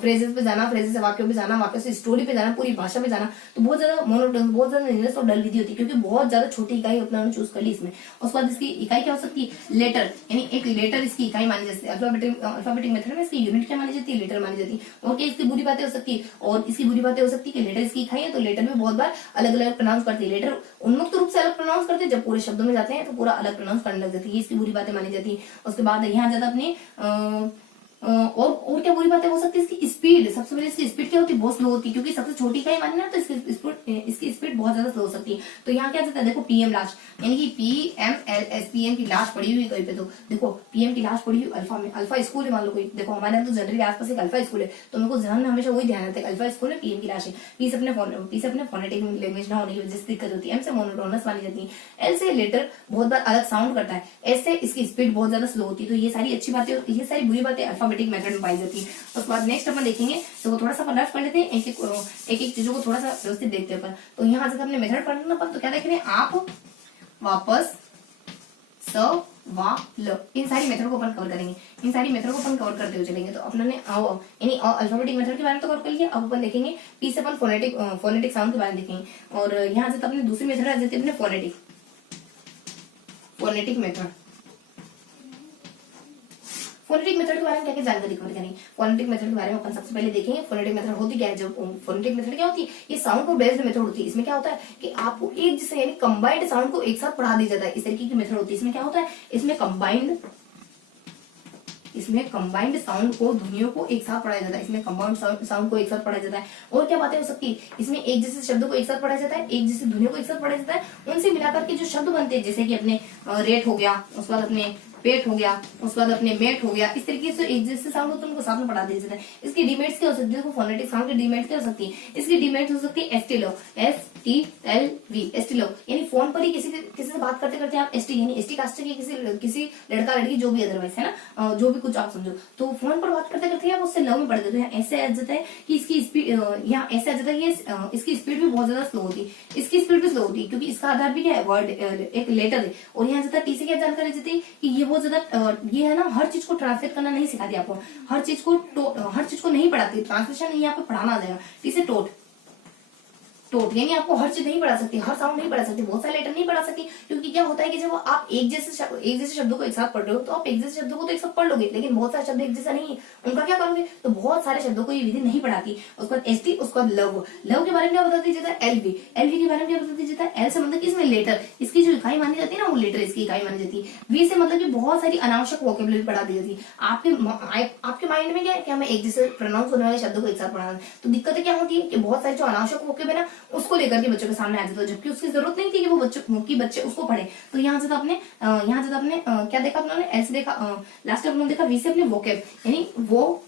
फ्रेजेस पे जाना, फ्रेजेस से वाक्यों पे जाना, वाक्यों से स्टोरी पे जाना, पूरी भाषा पे जाना। तो बहुत ज्यादा मोनोटोनस, बहुत ज्यादा नीरस और डल विधि होती है, क्योंकि बहुत ज्यादा छोटी इकाई अपना चूज कर ली इसमें। उसके बाद इसकी इकाई क्या हो सकती है, लेटर, यानी एक लेटर इसकी इकाई मानी जाती है। अल्फाबेटिक मेथड में इसकी यूनिट क्या मानी जाती है, लेटर मानी जाती है। और क्या इसकी बुरी बातें हो सकती है, और इसकी बुरी बातें हो सकती है कि लेटर इसकी इकाई है, तो लेटर में बहुत बार अलग अलग प्रोनाउंस करती है। लेटर उन्मुक्त रूप से अलग प्रोनाउंस करते हैं, जब पूरे शब्दों में जाते हैं तो पूरा अलग प्रोनाउंस करने लग जाती है। ये इसकी बुरी बातें मानी जाती है। उसके बाद यहाँ ज्यादा अपनी और क्या बुरी बातें हो सकती है, इसकी स्पीड, सबसे पहले इसकी स्पीड क्या होती है, बहुत स्लो होती है, क्योंकि सबसे छोटी इकाई मानी ना, तो इसकी स्पीड बहुत ज्यादा स्लो हो सकती है। तो यहाँ क्या जाता है, देखो PM लास्ट, यानी कि PMLS, PM की लास्ट पड़ी हुई कहीं पे, तो देखो PM की लास्ट पड़ी हुई अल्फा में, अल्फा स्कूल है मान लो कोई, देखो हमारे यहाँ तो जनरली आसपास एक अल्फा स्कूल है, तो मेरे को ध्यान में हमेशा वही ध्यान रहता है, अल्फा स्कूल है, PM की लास्ट है। पी से अपने फोनेटिक लैंग्वेज ना होने की वजह से दिक्कत होती है। M से मोनोटोनस मानी जाती है। L से लेटर बहुत बार अलग साउंड करता है। S से इसकी स्पीड बहुत ज्यादा स्लो होती है। तो ये सारी अच्छी बातें, ये सारी बुरी बातें अल्फाबेटिक मेथड में पाई जाती है। उसके बाद नेक्स्ट अपन देखेंगे, तो वो थोड़ा सा अपन रफ कर लेते हैं, एक चीजों को थोड़ा सा व्यवस्थित देखते हैं अपन। तो यहाँ से अपने मेथड पढ़ना अपन, तो क्या देख रहे हैं आप, वापस, स, वा, ल, इन सारी मेथड को अपन कवर करेंगे। इन सारी मेथड को अपन कवर करते हुए चलेंगे। तो अपने यानी अल्फाबेटिक मेथड के बारे में तो कवर कर लिया। अब अपन देखेंगे पी से अपन फोनेटिक साउंड के बारे में देखेंगे। और यहाँ से अपनी दूसरी मेथड आ जाती है अपने फोनेटिक मेथड। फोनेटिक मेथड के बारे में क्या जानकारी कवर करेंगे। फोनेटिक मेथड के बारे में अपन सबसे पहले देखेंगे फोनेटिक मेथड होती क्या है। जब फोनेटिक मेथड क्या होती है, ये साउंड को बेस्ड मेथड होती है। इसमें क्या होता है कि आपको एक जैसे यानी कंबाइंड साउंड को एक साथ पढ़ा दिया जाता है, इस तरीके की मेथड होती है। इसमें क्या होता है, इसमें कंबाइंड साउंड को, ध्वनियों को एक साथ पढ़ाया जाता है। इसमें कंबाइंड साउंड को एक साथ पढ़ाया जाता है। और क्या बातें हो सकती है, इसमें एक जैसे शब्दों को एक साथ पढ़ाया जाता है, एक जैसे ध्वनियों को एक साथ पढ़ाया जाता है। उनसे मिलाकर के जो शब्द बनते हैं, जैसे कि अपने रेट हो गया, उसके बाद अपने पेट हो गया, उसके बाद अपने मेट हो गया, इस तरीके से एक जैसे साउंड होते हैं उनको साथ में पढ़ा दिया जाता है। इसकी डिमेरिट्स क्या हो सकती है, फोनेटिक साउंड की डिमेरिट्स क्या हो सकती है। इसकी डिमेरिट्स हो सकती है STLV, STLV, यानी फोन पर ही किसी से बात करते करते आप ST यानी ST कास्ट के किसी लड़का लड़की जो भी अदरवाइज है ना, जो भी कुछ आप समझो, तो फोन पर बात करते करते आप उससे लव में पढ़ देते हो। ऐसे आ जाता है कि इसकी स्पीड, यहाँ ऐसे आ जाता है कि इसकी स्पीड भी बहुत ज्यादा स्लो होती है, इसकी स्पीड भी स्लो होती है, क्योंकि इसका आधार भी क्या है, वर्ड, एक लेटर है। और यहाँ जाता है T से क्या जानकारी देती है कि ये बहुत ज्यादा, ये है ना, हर चीज को ट्रांसलेट करना नहीं सिखाती आपको, हर चीज को नहीं पढ़ाती, ट्रांसलेशन यहाँ पे पढ़ाना आ जाएगा। इसे टोट यानी आपको हर चीज नहीं पढ़ा सकती, हर साउंड नहीं पढ़ा सकती, बहुत सारे लेटर नहीं पढ़ा सकती, क्योंकि क्या होता है कि जब आप एक जैसे शब्दों को एक साथ पढ़ रहे हो, तो आप एक जैसे शब्दों को तो एक साथ पढ़ लोगे, लेकिन बहुत सारे शब्द एक जैसा नहीं है, उनका क्या करोगे, तो बहुत सारे शब्दों को ये विधि नहीं पढ़ाती। उसके बाद ST, उसके बाद लव के बारे में क्या बता दिया जाता है, LV के बारे में क्या बता दिया जाता है, L से मतलब इसमें लेटर, इसकी जो इकाई मानी जाती है ना, वो लेटर इसकी इकाई मानी जाती है। V से मतलब कि बहुत सारी अनावश्यक वोकेबुलरी पढ़ा दी जाती है। आपके माइंड में क्या है कि हमें एक जैसे प्रोनाउंस होने वाले शब्दों को एक साथ पढ़ाना है, तो दिक्कतें क्या होती है कि बहुत सारी जो अनावश्यक वोकेब है ना, उसको लेकर के बच्चों के सामने आ जाता है, जबकि उसकी जरूरत नहीं थी कि वो बच्चे उसको पढ़े। तो यहाँ से आपने क्या देखा, अपने एल से देखा, लास्ट में देखा वी से अपने वोकेब यानी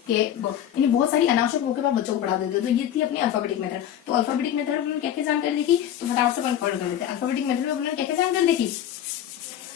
यानी बहुत सारी अनावश्यक वोकेब आप बच्चों को पढ़ा देते हो। तो ये थी अपनी अल्फाबेटिक मेथड। तो अल्फाबेटिक मेथड में क्या क्या जानकारी देखी, तो फटाफट से अपन कवर कर लेते हैं। अल्फाबेटिक मेथड में अपने क्या क्या जानकारी देखी,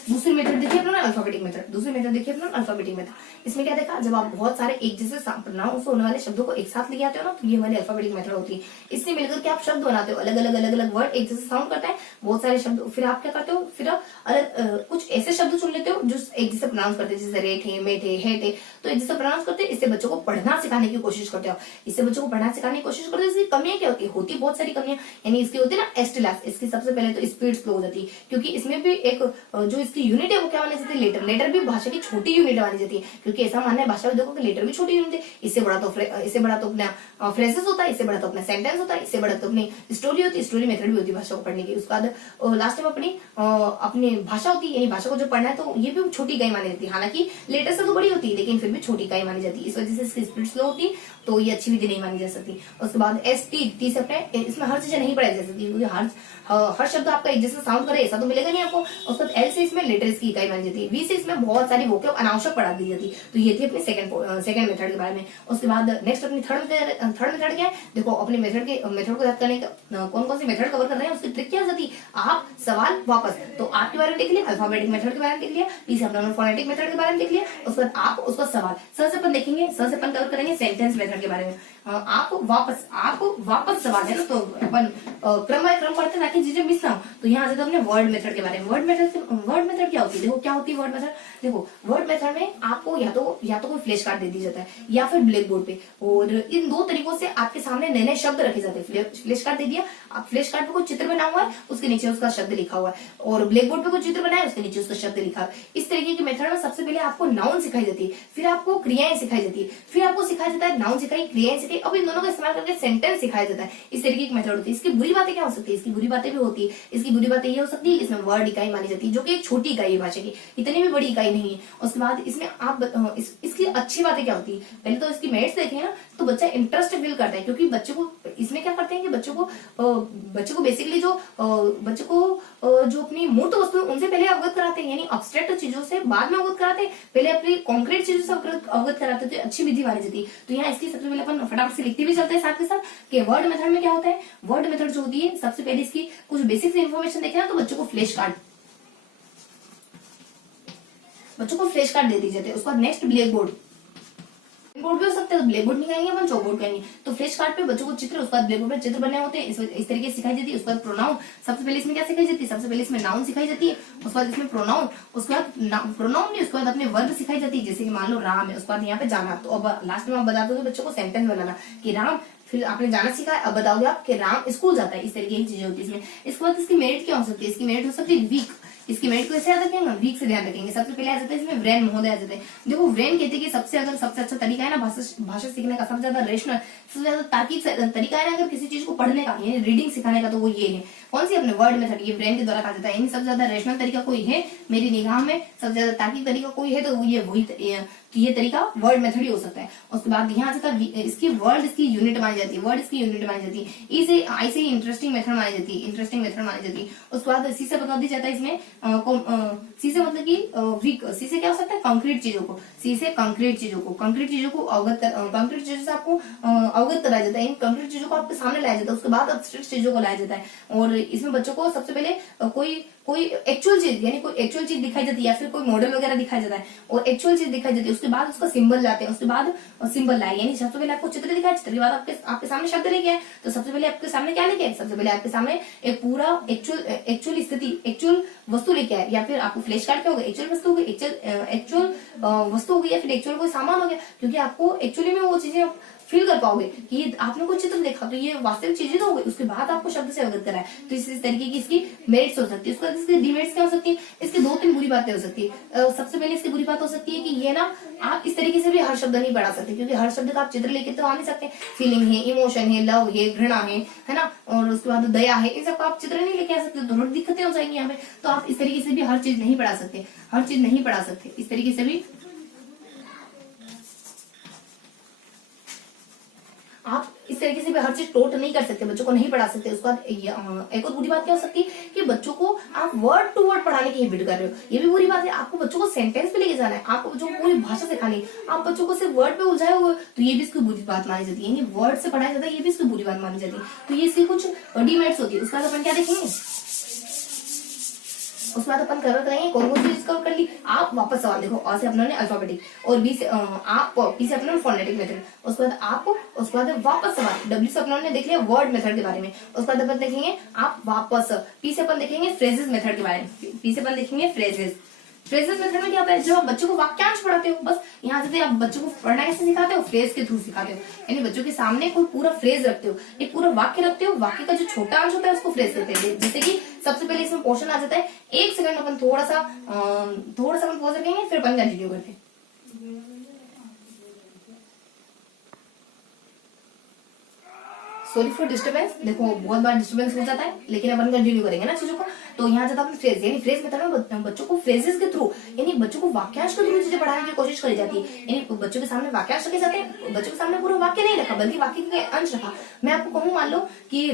दूसरी मेथड देखिए अपना अल्फाबेटिक मेथड, दूसरी मेथड देखिए अपना अल्फाबेटिक मेथड। इसमें क्या देखा, जब आप बहुत सारे एक जैसे प्रोनाउंस होने वाले शब्दों को एक साथ लेके आते हो ना, तो ये हमारी अल्फाबेटिक मेथड होती है। इससे मिलकर के आप शब्द बनाते हो, अलग अलग वर्ड एक जैसे साउंड करते हैं, बहुत सारे शब्द। फिर आप क्या करते हो, फिर अलग कुछ ऐसे शब्द चुन लेते हो जो एक जैसे प्रोनाउंस करते हैं, जैसे रेट है, मेट है, हेट है, तो एक जैसे प्रोनाउंस करते हैं। इससे बच्चों को पढ़ना सिखाने की कोशिश करते हो, इससे बच्चों को पढ़ना सिखाने की कोशिश करते हो। इसकी कमियां क्या होती है बहुत सारी कमियां, यानी इसकी होती है ना एस्टिलास, इसकी सबसे पहले तो स्पीड स्लो हो जाती है, क्योंकि इसमें भी एक जो इसकी यूनिट है वो क्या मानी जाती है, लेटर। लेटर भी भाषा की छोटी यूनिट मानी जाती है, क्योंकि ऐसा मानना है भाषाविदों को लेटर भी छोटी यूनिट है। इससे बड़ा तो अपना फ्रेजेस होता है, इससे बड़ा तो अपना सेंटेंस होता है, इससे बड़ा तो अपनी स्टोरी होती है, स्टोरी मेथड भी होती है भाषा को पढ़ने की। उसके बाद लास्ट में अपनी भाषा होती है, यानी भाषा को जो पढ़ना है तो ये भी छोटी इकाई मानी जाती है। हालांकि लेटर से तो बड़ी होती है, लेकिन फिर भी छोटी इकाई मानी जाती है, इस वजह से इसकी स्पीड स्लो होती है, तो ये अच्छी विधि नहीं मानी जा सकती। उसके बाद टी से अपने इसमें हर चीजें नहीं पढ़ाई जा सकती, क्योंकि हर शब्द आपका एक जैसा साउंड करे ऐसा तो मिलेगा नहीं आपको। उसके बाद एल से इसमें लेटर्स की इकाई मानी जाती है। वी से इसमें बहुत सारी वोकैब अनावश्यक पढ़ा दी जाती है। तो ये थी अपनी सेकंड मेथड के बारे में। उसके बाद नेक्स्ट अपनी थर्ड मेथड क्या है, देखो अपने मेथड को याद करने का कौन कौन सी मेथड कवर कर रहे हैं, उसकी ट्रिक क्या जाती है, आप सवाल वापस। तो आपके बारे में देख लिया, अल्फाबेटिक मेथड के बारे में देख लिया, पी से अपना फोनेटिक मेथड के बारे में देख लिया। उसके बाद आप उसका सवाल सर से अपन देखेंगे, सर से अपन कवर करेंगे सेंटेंस मेथड के बारे में। आप वापस सवाल है ना, तो अपन क्रम बाय क्रम पढ़ते ताकि चीजें मिस ना हो। तो यहाँ से अपने वर्ड मेथड के बारे में। वर्ड मेथड क्या होती है, देखो क्या होती है वर्ड मेथड। देखो वर्ड मेथड में आपको या तो कोई फ्लैश कार्ड दे दी जाता है या फिर ब्लैक बोर्ड पे, और इन दो तरीकों से आपके सामने नए नए शब्द रखे जाते हैं। फ्लैश कार्ड दे दिया, आप फ्लैश कार्ड पे कोई चित्र बना हुआ है, उसके नीचे उसका शब्द लिखा हुआ है, और ब्लैक बोर्ड पे कोई चित्र बना है, उसके नीचे उसका शब्द लिखा है। इस तरीके की मेथड में सबसे पहले आपको नाउन सिखाई जाती है, फिर आपको क्रियाएं सिखाई जाती है, फिर आपको सिखाया जाता है नाउन सिखाई, क्रियाएं सिखाई, अब इन दोनों का इस्तेमाल करके सेंटेंस सिखाया जाता है। इस तरीके की मेथड होती है। इसकी बुरी बातें क्या हो सकती है, इसकी बुरी बातें भी होती है। इसकी बुरी बातें ये हो सकती है, इसमें वर्ड इकाई मानी जाती है, जो कि एक छोटी इकाई है भाषा की, इतनी भी बड़ी इकाई नहीं है। उसके बाद इसमें आप इसकी अच्छी बातें क्या होती है, पहले तो इसकी मेरिट्स देखें ना, तो बच्चा इंटरेस्ट फील करता है, क्योंकि बच्चे को इसमें क्या करते हैं कि बच्चों को बेसिकली जो अपनी मूर्त वस्तु उनसे पहले अवगत कराते हैं, यानी अब्स्ट्रैक्ट चीजों से बाद में अवगत कराते हैं, पहले अपनी कॉन्क्रीट चीजों से अवगत कराते हैं, तो अच्छी विधि मानी जाती है। तो यहाँ इसकी सबसे पहले अपन फटाफट से लिखते भी चलते हैं साथ के साथ कि वर्ड मेथड में क्या होता है। वर्ड मेथड जो होती है, सबसे पहले इसकी कुछ बेसिक इन्फॉर्मेशन देखे ना, तो बच्चों को फ्लैश कार्ड दे दी जाते हैं। उसके बाद नेक्स्ट ब्लैक बोर्ड भी हो सकता है, तो ब्लैक बोर्ड नहीं कहेंगे अपन, चौक बोर्ड कहेंगे। तो फ्लैश कार्ड पे बच्चों को चित्र, उसके बाद ब्लैक बोर्ड पे चित्र बने होते हैं, इस तरीके से सिखाई जाती है। उसके बाद प्रोनाउन, सबसे पहले इसमें क्या सिखाई जाती है, सबसे पहले इसमें नाउन सिखाई जाती है, उसके बाद इसमें प्रोनाउन, उसके बाद प्रोनाउन नहीं, उसके बाद अपने वर्ब सिखाई जाती है, जैसे कि मान लो राम है, उसके बाद यहाँ पे जाना। तो अब लास्ट में आप बता दो बच्चों को सेंटेंस बनाना कि राम, फिर आपने जाना सीखा है, अब बताओगे आप कि राम स्कूल जाता है। इस तरीके की चीजें होती है इसमें। इसके बाद इसकी मेरिट क्या हो सकती है, इसकी मेरिट हो सकती है वीक। इसकी मेरिट को ऐसे याद रखेंगे, वीक से ध्यान रखेंगे। सबसे पहले आ जाता है इसमें व्रेन महोदय आ जाते हैं। देखो व्रेन कहते हैं कि सबसे अच्छा तरीका है ना भाषा सीखने का, सबसे ज्यादा रेशनल, सबसे ज्यादा तार्किक तरीका है ना अगर किसी चीज को पढ़ने का, यानी रीडिंग सिखाने का, तो वो ये है। कौन सी, अपने वर्ड मेथड, ये ब्रेन के द्वारा कहा जाता है। यानी सबसे ज्यादा रेशनल तरीका कोई है मेरी निगाह में, सबसे ज्यादा तार्किक तरीका कोई है, तो ये तरीका वर्ड मेथड ही हो सकता है। उसके बाद यहाँ आता है इसकी वर्ड, इसकी यूनिट मानी जाती है, वर्ड इसकी यूनिट मानी जाती है। ई से आई से इंटरेस्टिंग मेथड मानी जाती है, उसके बाद सी से बता दी जाता है इसमें सी से मतलब की वीक, सी से क्या हो सकता है, कंक्रीट चीजों को, सी से कंक्रीट चीजों को कंक्रीट चीजों से आपको अवगत कराया जाता है, इन कंक्रीट चीजों को आपके सामने लाया जाता है। उसके बाद अब्स्ट्रैक्ट चीजों को लाया जाता है, और इसमें बच्चों को सबसे पहले कोई एक्चुअल चीज, यानी कोई एक्चुअल चीज दिखाई जाती है, या फिर कोई मॉडल वगैरह दिखाया जाता है, और एक्चुअल चीज दिखाई जाती है। उसके बाद उसका सिंबल लाते हैं, उसके बाद सिंबल लाए, यानी सबसे पहले आपको चित्र दिखाया, चित्र के बाद आपके सामने शब्द लेके आए, तो सबसे पहले आपके सामने क्या लेके आए, सबसे पहले आपके सामने एक पूरा एक्चुअल स्थिति, एक्चुअल वस्तु लेके आए, या फिर आपको फ्लैश कार्ड क्या होगा, एक्चुअल वस्तु होगी, एक्चुअल वस्तु होगी, या फिर एक्चुअल कोई सामान हो गया, क्योंकि आपको एक्चुअली में वो चीजें फील कर पाओगे कि आपने कोई चित्र देखा तो ये वास्तविक चीजें तो हो गई, उसके बाद आपको शब्द से अवगत कराए, तो इस तरीके की इसकी मेरिट्स हो सकती है। उसके बाद इसकी डिमेरिट्स क्या हो सकती है, इसकी 2-3 बुरी बातें हो सकती है। सबसे पहले इसकी बुरी बात हो सकती है कि ये ना आप इस तरीके से भी हर शब्द नहीं पढ़ा सकते, क्योंकि हर शब्द का आप चित्र लेके तो आ नहीं सकते। फीलिंग है, इमोशन है, लव है, घृणा है ना, और उसके बाद दया है, इन सबका आप चित्र नहीं लेके आ सकते, तो थोड़ी दिक्कतें हो जाएंगी यहाँ पे। तो आप इस तरीके से भी हर चीज नहीं पढ़ा सकते, इस तरीके से भी आप इस तरीके से भी हर चीज टोट नहीं कर सकते, बच्चों को नहीं पढ़ा सकते। उसके बाद एक और बुरी बात क्या हो सकती है कि बच्चों को आप वर्ड टू वर्ड पढ़ाने की हैबिट कर रहे हो, ये भी बुरी बात है। आपको बच्चों को सेंटेंस पे लेके जाना है, आपको बच्चों को पूरी भाषा सिखानी है, आप बच्चों को सिर्फ वर्ड पे उलझाए हुए, तो ये भी इसकी बुरी बात मानी जाती है। यानी वर्ड से पढ़ाया जाता है, ये भी इसकी बुरी बात मानी जाती है। तो ये इसकी कुछ डिमेरिट्स होती है। उसके बाद अपन क्या देखेंगे, उसके बाद अपन कवर करेंगे, कौन कौन सी चीज कवर कर ली। आप वापस सवाल देखो, आ से अपने अल्फाबेटिक और बी से आप, पी से अपने फोनेटिक मेथड, उसके बाद आप, उसके बाद वापस सवाल, डब्ल्यू से अपने देख लिया वर्ड मेथड के बारे में, उसके बाद अपन देखेंगे आप वापस, पी से अपन देखेंगे फ्रेजेस मेथड के बारे में, पी से अपन देखेंगे फ्रेजेस। फ्रेजेस मेथड में क्या होता है, जब आप बच्चों को वाक्यांश पढ़ाते हो, बस यहाँ से आप बच्चों को पढ़ना कैसे सिखाते हो, फ्रेज के थ्रू सिखाते हो, यानी बच्चों के सामने कोई पूरा फ्रेज रखते हो, एक पूरा वाक्य रखते हो, वाक्य का जो छोटा अंश होता है उसको फ्रेज कहते हैं। जैसे कि सबसे पहले इसमें पोर्शन आ जाता है, एक सेकंड अपन थोड़ा सा अपन पॉज रखेंगे, फिर अपन कंटिन्यू करते हैं। सॉरी फॉर डिस्टर्बेंस, देखो बहुत बार डिस्टर्बेंस हो जाता है, लेकिन अपन कंटिन्यू करेंगे ना चीजों को। तो यहाँ जाता है फ्रेज, यानी फ्रेज मेथड में बच्चों को फ्रेजेस के थ्रू, यानी बच्चों को वाक्यांश के थ्रू चीजें पढ़ाने की कोशिश करी जाती है। यानी बच्चों के सामने वाक्यांश रखे जाते हैं, बच्चों के सामने पूरा वाक्य नहीं रखा बल्कि वाक्य के अंश रखा। मैं आपको कहूँ, मान लो कि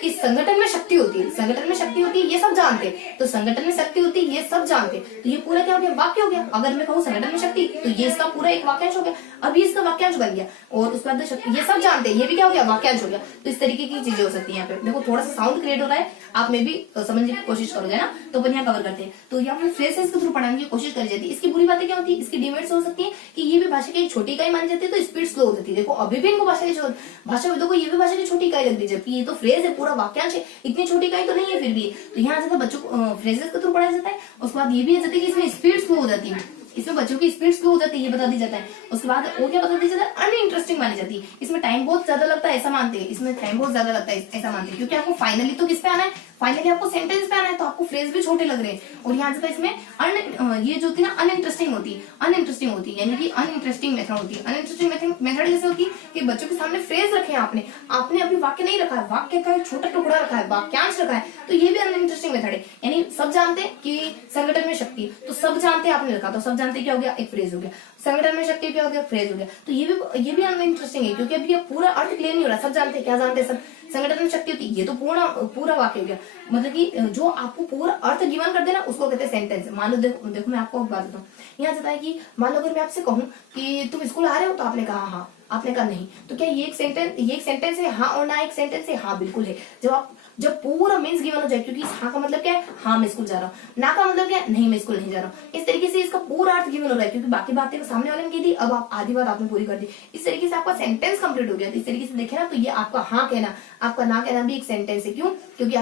कि संगठन में शक्ति होती है, संगठन में शक्ति होती है, ये सब जानते हैं, तो संगठन में शक्ति होती है ये सब जानते हैं, तो ये पूरा क्या हो गया, वाक्य हो गया। अगर मैं कहूँ संगठन में शक्ति, तो ये इसका पूरा एक वाक्यांश हो गया, अभी इसका वाक्यांश बन गया। और उसके बाद ये सब जानते हैं, ये भी क्या हो गया, वाक्यांश हो गया। तो इस तरीके की चीजें हो सकती है। यहाँ पे देखो थोड़ा सा साउंड क्रिएट हो रहा है, आप में भी समझने की कोशिश करोगे ना, तो अपन यहाँ कवर करते हैं। तो यहाँ पे फ्रेजेस के थ्रू पढ़ाने की कोशिश करी जाती है। इसकी बुरी बातें क्या होती है, इसकी डिमेरिट्स हो सकती है कि ये भी भाषा की एक छोटी इकाई मानी जाती है, तो स्पीड स्लो हो जाती है। देखो अभी भी इनको भाषाविदों को ये भी भाषा की छोटी इकाई लग रही है, ये तो फ्रेज है, पूरा वाक्यांश है, इतनी छोटी इकाई तो नहीं है फिर भी। तो यहाँ से बच्चों को फ्रेजेस के थ्रू पढ़ाया जाता है। उसके बाद ये भी आ जाती है कि इसमें स्पीड स्लो हो जाती है, इसमें बच्चों की स्पीड स्लो हो जाती है, ये बता दी जाता है। उसके बाद और क्या बता दी जाता है, अनइंटरेस्टिंग मानी जाती है, इसमें टाइम बहुत ज्यादा लगता है ऐसा मानते हैं, इसमें टाइम बहुत ज्यादा लगता है ऐसा मानते हैं, क्योंकि आपको फाइनली तो किस पे आना है, फाइनली आपको सेंटेंस पे आना है, तो आपको फ्रेज भी छोटे लग रहे हैं। और यहाँ से इसमें ये जो होती है ना अनइंटरेस्टिंग होती है, यानी कि अनइंटरेस्टिंग मेथड होती है। अनइंटरेस्टिंग मेथड जैसे होती है कि बच्चों के सामने फ्रेज रखे हैं आपने अभी वाक्य नहीं रखा है, वाक्य का एक छोटा टुकड़ा रखा है, वाक्यांश रखा है, तो ये भी अनइंटरेस्टिंग मेथड है। यानी सब जानते हैं कि संगठन में शक्ति, तो सब जानते हैं आपने रखा, तो सब जानते क्या हो गया, एक फ्रेज हो गया। संगठन में शक्ति क्या हो गया, फ्रेज हो गया। तो ये भी अनइंटरेस्टिंग है, क्योंकि अभी ये पूरा अर्थ क्लियर नहीं हो रहा। सब जानते हैं, क्या जानते हैं सब, संगठन में शक्ति होती है, ये तो पूरा वाक्य हो गया। मतलब कि जो आपको पूरा अर्थ गिवन कर देना उसको कहते हैं सेंटेंस। मान लो देखो मैं आपको बात बताऊं, यहाँ जाता है कि मान लो अगर मैं आपसे कहूं कि तुम स्कूल आ रहे हो, तो आपने कहा हाँ, आपने कहा नहीं, तो क्या ये एक सेंटेंस है, हाँ और ना एक सेंटेंस है, हाँ बिल्कुल है। जब पूरा मीन्स गिवन हो जाए, क्योंकि हाँ का मतलब क्या है, हाँ मैं स्कूल जा रहा हूँ, ना का मतलब क्या है, नहीं मैं स्कूल नहीं जा रहा हूँ। इस तरीके से इसका पूरा अर्थ गिवन हो रहा है, क्योंकि बाकी बातें तो सामने वाले ने की थी, अब आप आधी बात आपने पूरी कर दी। इस तरीके से आपका सेंटेंस कंप्लीट हो गया। तो इस तरीके से देखे ना, तो ये आपका हाँ कहना, आपका ना कहना भी एक सेंटेंस है। क्यों, क्योंकि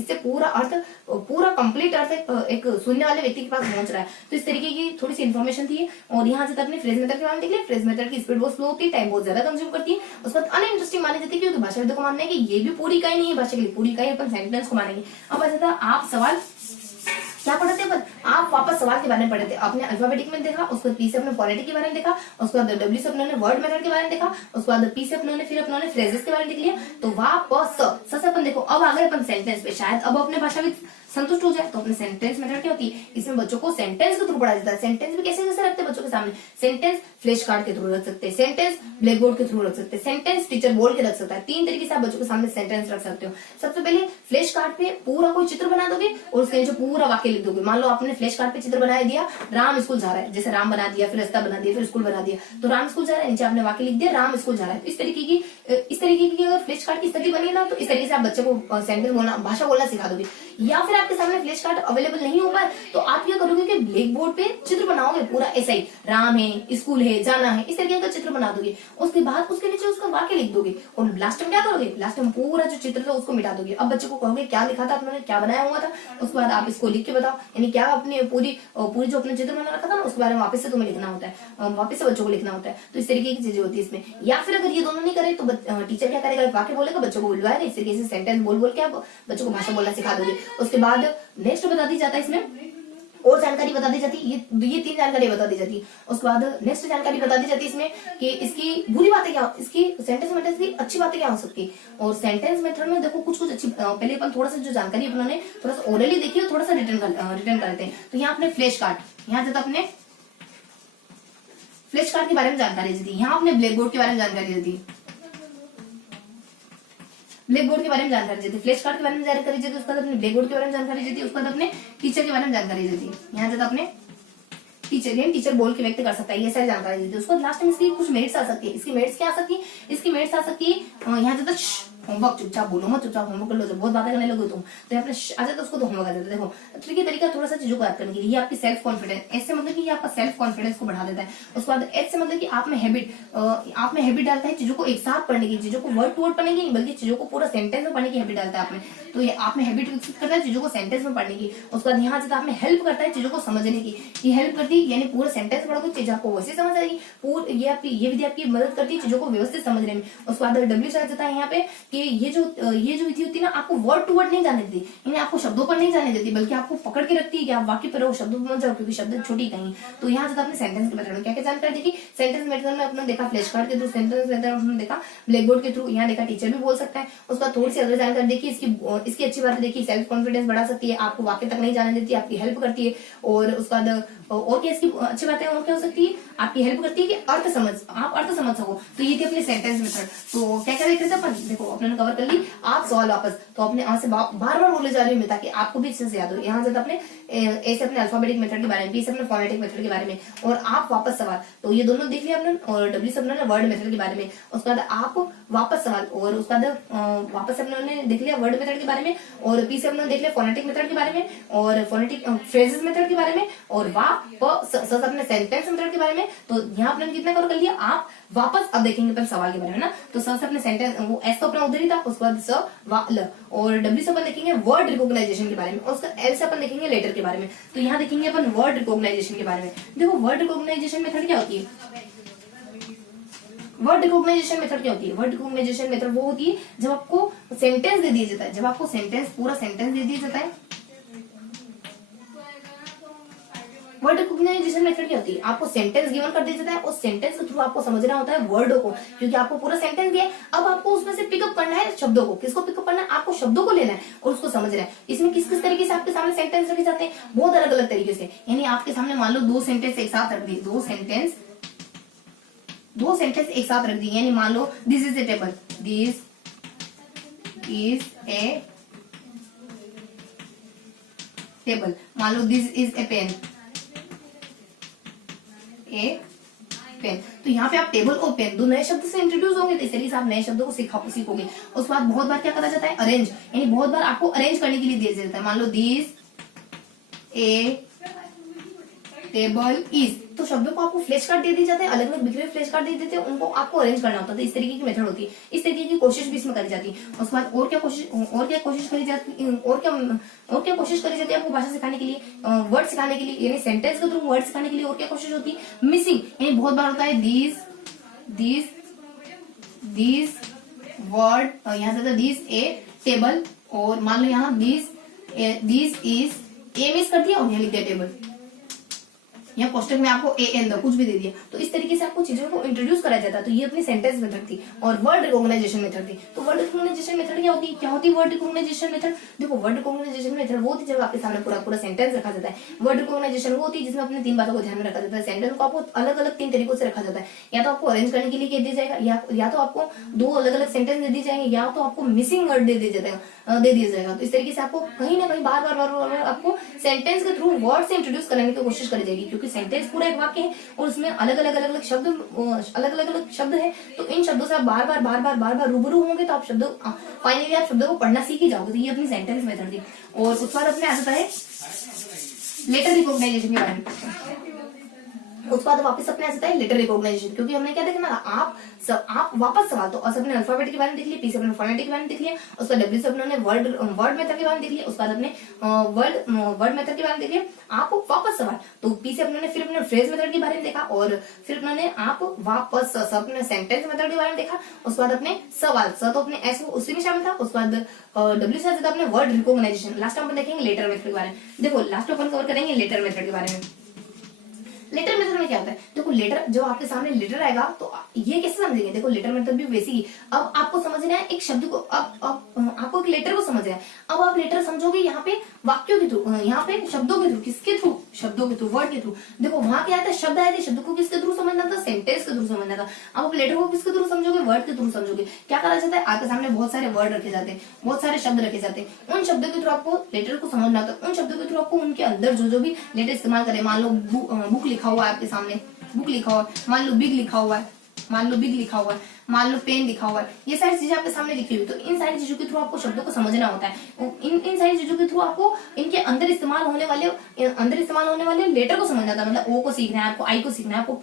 इससे पूरा अर्थ, पूरा कंप्लीट अर्थ एक सुनने वाले व्यक्ति के पास पहुंच रहा है। तो इस तरीके की थोड़ी सी इन्फॉर्मेशन थी। और यहाँ से अपने फ्रेज मेथड के बारे में देख लिया। फ्रेज मेथड की स्पीड बहुत स्लो होती है, टाइम बहुत ज्यादा कंज्यूम करती है। उसके बाद अनइंटरेस्टिंग मानी जाती है, क्योंकि भाषाविदों को मानना है कि ये भी पूरी इकाई नहीं है भाषा के लिए, पूरी इकाई अपन सेंटेंस को मानेंगे। अब ऐसा था, आप सवाल क्या पढ़े थे, आप वापस सवाल के बारे में पढ़े थे। आपने अल्फाबेटिक में देखा, उसके बाद पी से अपने फोनेटिक के बारे में देखा, उसके बाद डब्ल्यू से अपने वर्ड मेथड के बारे में देखा, उसके बाद पी से अपने फिर अपने फ्रेजेस के बारे में देख लिया। तो वापस से अपन देखो, अब आ गए अपन सेंटेंस पे। शायद अब अपने भाषाविद संतुष्ट हो जाए, तो अपने सेंटेंस मेथड क्या होती है, इसमें बच्चों को सेंटेंस के थ्रू पढ़ाया जाता है। सेंटेंस भी कैसे रखते हैं बच्चों के सामने, सेंटेंस फ्लैश कार्ड के थ्रू रख सकते हैं, सेंटेंस ब्लैक बोर्ड के थ्रू रख सकते हैं, सेंटेंस टीचर बोल के रख सकता है। 3 तरीके से आप बच्चों के सामने सेंटेंस रख सकते हो। सबसे पहले फ्लैश कार्ड पे पूरा कोई चित्र बना दोगे और उसके नीचे पूरा वाक्य लिख दोगे। मान लो आपने फ्लैश कार्ड पे चित्र बना दिया, राम स्कूल जा रहा है, जैसे राम बना दिया, फिर रास्ता बना दिया, फिर स्कूल बना दिया, तो राम स्कूल जा रहा है, नीचे आपने वाक्य लिख दिया राम स्कूल जा रहा है। तो इस तरीके की अगर फ्लैश कार्ड की स्थिति बनी ना, तो इस तरीके से आप बच्चे को सेंटेंस बोलना, भाषा बोलना सिखा दोगे। या फिर आपके सामने फ्लैश कार्ड अवेलेबल नहीं हो पाए, तो आप क्या करोगे कि ब्लैक बोर्ड पे चित्र बनाओगे, पूरा ऐसा ही राम है, स्कूल है, जाना है, इस तरीके का चित्र बना दोगे। उसके बाद उसके नीचे उसका वाक्य लिख दोगे और लास्ट में क्या करोगे, लास्ट में पूरा जो चित्र था उसको मिटा दोगे। अब बच्चे को कहोगे क्या लिखा था आपने, क्या बनाया हुआ था, उसके बाद आप इसको लिख के बताओ। यानी क्या अपनी पूरी जो अपने चित्र बना रखा था ना, उसके बारे में वापस से तुम्हें लिखना होता है, वापस से बच्चों को लिखना होता है। तो इस तरीके की चीजें होती है इसमें। या फिर अगर ये दोनों नहीं करे, तो टीचर क्या करेगा, वाक्य बोलेगा, बच्चों को बुलवाएगा। इस तरीके से सेंटेंस बोल के आप बच्चों को भाषा बोलना सिखा दोगे। उसके बाद नेक्स्ट बता दी जाता है इसमें और जानकारी बता दी जाती है, ये 3 जानकारी बता दी जाती है। उसके बाद नेक्स्ट जानकारी बता दी जाती है इसमें कि इसकी बुरी बातें क्या, इसकी सेंटेंस मेथड की अच्छी बातें क्या हो सकती है। और सेंटेंस मेथड में देखो कुछ अच्छी, पहले अपन थोड़ा सा जो जानकारी अपने थोड़ा सा ओरली देखी और थोड़ा सा रिटर्न करते हैं। तो यहाँ अपने फ्लैश कार्ड, यहाँ जाता अपने फ्लैश कार्ड के बारे में जानकारी दी थी, यहाँ अपने ब्लैक बोर्ड के बारे में जानकारी दी थी, ब्लैक बोर्ड के बारे में जानकारी दी थी, फ्लैश कार्ड के बारे में जानकारी दी थी, उसके बाद अपने ब्लैक बोर्ड के बारे में जानकारी दी थी, उसके बाद अपने टीचर के बारे में जानकारी दी थी। यहाँ जाता अपने टीचर बोल के व्यक्त कर सकता है, ये सारी जानकारी दी थी। उसको लास्ट में इसकी कुछ मेरिट्स आ सकती है। इसकी मेरिट्स क्या आ सकती है, इसकी मेरिट्स आ सकती है, यहाँ जाता होमवर्क चुपचाप बोलो मत, चुपचाप होमवर्क कर लो। जब बहुत बातें करने लगे तुम तो यहाँ पे आ जाता उसको तो होमवर्क आ जाता है। देखो ट्रिकी तरीका थोड़ा सा चीजों को याद करने के लिए, ये आपकी सेल्फ कॉन्फिडेंस, ऐसे मतलब कि ये आपका सेल्फ कॉन्फिडेंस को बढ़ा देता है। उसके बाद एच से मतलब कि आप में हैबिट डालता है चीजों को एक साथ पढ़ने की, चीजों को वर्ड टू वर्ड पढ़ने की नहीं बल्कि चीजों को पूरा सेंटेंस में पढ़ने की हैबिट डालता है आप में। तो ये आप में हैबिट विकसित करता है चीजों को सेंटेंस में पढ़ने की। उसके बाद यहाँ से आप में हेल्प करता है चीजों को समझने की, ये हेल्प करती है यानी पूरा सेंटेंस पढ़ोगे चीज आपको वैसे समझ आएगी। ये विधि आपकी मदद करती है चीजों को व्यवस्थित समझने में। उसके बाद डब्ल्यू से आ जाता है यहाँ पे कि ये जो विधि होती है ना आपको वर्ड टू वर्ड नहीं जाने देती, यानी आपको शब्दों पर नहीं जाने देती बल्कि आपको पकड़ के रखती है कि आप वाक्य पर रहो, शब्दों पर मत जाओ क्योंकि शब्द छोटी कहीं। तो यहाँ से आपने सेंटेंस के मेथड में क्या क्या जानकारी देखी, सेंटेंस मेथड में अपना देखा फ्लैश कार्ड के थ्रू, सेंटेंस मेथड में देखा ब्लैक बोर्ड के थ्रू, यहाँ देखा टीचर भी बोल सकता है। उसका थोड़ी सी अदर जानकारी देखी, इसकी अच्छी बात देखी, सेल्फ कॉन्फिडेंस बढ़ा सकती है, आपको वाक्य तक नहीं जाने देती, आपकी हेल्प करती है। और उसका और क्या इसकी अच्छी बातें और क्या हो सकती है, आपकी हेल्प करती है कि आप अर्थ समझ सको। तो ये थी अपनी सेंटेंस मेथड। तो क्या क्या देख रहे थे अपन, देखो अपने कवर कर ली। आप सवाल वापस तो अपने यहाँ से बार बार बोले जा रही हूँ ताकि आपको भी अच्छे से याद हो। यहाँ से अपने ए से अपने अल्फाबेटिक मेथड के बारे में, बी से अपने फोनेटिक मेथड के बारे में, और आप वापस सवाल, तो ये दोनों देख लिया आपने। और डब्ल्यू से अपने वर्ड मेथड के बारे में, उसके बाद आप वापस सवाल, और उसके बाद वापस अपने देख लिया वर्ड मेथड के बारे में, और पी से अपने देख लिया फोनेटिक मेथड के बारे में, और फोनेटिक फ्रेजेस मेथड के बारे में, और अपने सेंटेंस मेथड के बारे में। तो यहाँ अपने कितना कवर कर लिया, आप वापस अब देखेंगे अपन सवाल के बारे में ना। तो स से अपने सेंटेंस, वो एस तो अपना उधर ही था, उसके बाद स व ल, और डब्ल्यू से अपन देखेंगे वर्ड रिकॉग्नाइजेशन के बारे में, और उसका एल से अपन देखेंगे लेटर के बारे में। तो यहाँ देखेंगे अपन वर्ड रिकॉग्नाइजेशन के बारे में। देखो वर्ड रिकॉग्नाइजेशन मेथड क्या होती है, वर्ड रिकॉग्नाइजेशन मेथड क्या होती है, वर्ड रिकॉग्नाइजेशन मेथड वो होती है जब आपको सेंटेंस दे दिया जाता है, जब आपको सेंटेंस पूरा सेंटेंस दे दिया जाता है। वर्ड रिकॉग्नाइजेशन मेथड क्या होती है, आपको सेंटेंस गिवन कर दिया जाता है, उस सेंटेंस के थ्रू आपको समझना होता है वर्डों को, क्योंकि आपको पूरा सेंटेंस दिया है। अब आपको उसमें से पिकअप करना है शब्दों को। किसको पिकअप करना है, आपको शब्दों को लेना है और उसको समझना है। इसमें किस किस तरीके से आपके सामने सेंटेंस रखे जाते हैं, बहुत अलग अलग तरीके से। यानी आपके सामने मान लो दो सेंटेंस एक साथ रख दिए, दो सेंटेंस एक साथ रख दिए, यानी मान लो this is a table, this is a table, मान लो this is a pen, pen. तो यहाँ पे आप टेबल और पेन दो नए शब्द से इंट्रोड्यूस होंगे, तो इस तरीके से आप नए शब्दों को सीखोगे। उसके बाद बहुत बार क्या करा जाता है, अरेंज, यानी बहुत बार आपको अरेंज करने के लिए दिया जाता है। मान लो दिस ए टेबल इज, तो शब्दों को आपको फ्लैश कार्ड दे दिए जाते हैं, अलग अलग बिखरे फ्लैश कार्ड दे देते हैं, उनको आपको अरेंज करना होता है। तो इस तरीके की मेथड होती है, इस तरीके की कोशिश भी इसमें करी जाती है। उसके बाद और क्या कोशिश करी जाती है, कोशिश करी जाती है आपको भाषा सिखाने के लिए, वर्ड सिखाने के लिए, यानी सेंटेंस के थ्रू वर्ड सिखाने के लिए। और क्या कोशिश होती है, मिसिंग, यानी बहुत बार होता है दिस वर्ड, यहाँ से दिस ए टेबल, और मान लो यहाँ दिस इज ए मिस कर दिया और यहाँ लिख दिया टेबल, यहाँ कोष्टक में आपको ए एन कुछ भी दे दिया। तो इस तरीके से आपको चीजों को इंट्रोड्यूस कराया जाता है। तो ये अपनी सेंटेंस मेथड थी और वर्ड रिकॉग्नाइजेशन मेथड थी। तो वर्ड रिकॉग्नाइजेशन मेथड क्या होती है वर्ड रिकॉग्नाइजेशन मेथड, देखो वर्ड रिकॉग्नाइजेशन मेथड वो होती है जब आपके सामने पूरा सेंटेंस रखा जाता है। वर्ड रिकॉग्नाइजेशन वो होती है जिसमें अपने तीन बातों को ध्यान में रखा जाता है। सेंटेंस को आपको अलग अलग तीन तरीकों से रखा जाता है, या तो आपको अरेंज करने के लिए दिया जाएगा, या तो आपको दो अलग अलग सेंटेंस दे दिए जाएंगे, या तो आपको मिसिंग वर्ड दे दिया जाएगा। तो इस तरीके से आपको कहीं ना कहीं बार बार आपको सेंटेंस के थ्रू वर्ड से इंट्रोड्यूस करने की कोशिश करी जाएगी, क्योंकि सेंटेंस पूरा एक वाक्य है और उसमें अलग अलग शब्द है। तो इन शब्दों से आप बार बार रूबरू होंगे, तो आप फाइनली आप शब्दों को पढ़ना सीख ही जाओगे। तो ये अपनी सेंटेंस मेथड थी। और उसके बाद अपने आ जाता है लेटर रिकॉग्नाइजेशन के बारे में। उसके बाद वापस अपने आ जाता है लेटर रिकॉग्नाइजेशन, क्योंकि हमने क्या देखना, आप वापस सवाल, तो अपने अल्फाबेट के बारे में देख लिया, पी से अपने फोनेटिक के बारे में देख लिया, उसका डब्ल्यू से अपने वर्ड मेथड के बारे में देख लिया, उसके बाद अपने वर्ड मेथड के बारे में देख लिया। आप वापस सवाल, तो पी से अपने फिर अपने फ्रेज मेथड के बारे में देखा, और फिर अपने आप वापस अपने सेंटेंस मेथड के बारे में देखा। उसके बाद अपने सवाल, तो अपने एस उसी में शामिल था। उसके बाद डब्ल्यू से आता अपने वर्ड रिकॉग्नाइजेशन। लास्ट में अपन देखेंगे लेटर मेथड के बारे में। देखो लास्ट में अपन कवर करेंगे लेटर मेथड के बारे में। लेटर मेथड में क्या होता है, देखो लेटर, जो आपके सामने लेटर आएगा तो ये कैसे समझेंगे, देखो लेटर मेथड भी वैसी ही। अब आपको समझना है एक शब्द को, अब आपको एक लेटर को समझना है। अब आप लेटर समझोगे यहाँ पे वाक्यों के थ्रू, यहाँ पे शब्दों के थ्रू, किसके थ्रू, शब्दों के थ्रू, वर्ड के थ्रू। देखो वहां क्या आता है, शब्द आए थे, शब्द को किसके थ्रू समझना था, सेंटेंस के थ्रू समझना था। अब आप लेटर को किसके थ्रू समझोगे, वर्ड के थ्रू समझोगे। क्या करा जाता है, आपके सामने बहुत सारे वर्ड रखे जाते हैं, बहुत सारे शब्द रखे जाते हैं। उन शब्दों के थ्रू आपको लेटर को समझना होता है। उन शब्दों के थ्रू आपको उनके अंदर जो भी लेटर इस्तेमाल करें, मान लो बुक लिखा हुआ है आपके सामने, बुक लिखा हुआ है, मान लो बिग लिखा हुआ है, मान लो पेन लिखा हुआ है, ये सारी चीजें आपके सामने लिखी हुई, तो इन सारी चीजों के थ्रू आपको शब्दों को समझना होता है। इन सारी चीजों के थ्रू आपको इनके अंदर इस्तेमाल होने वाले लेटर को समझना था। मतलब ओ को सीखना है आपको, आई को सीखना है आपको,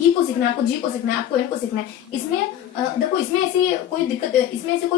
ई को सीखना है आपको, जी को सीखना है आपको, एन को सीखना है। इसमें देखो इसमें ऐसी कोई दिक्कत, इसमें ऐसी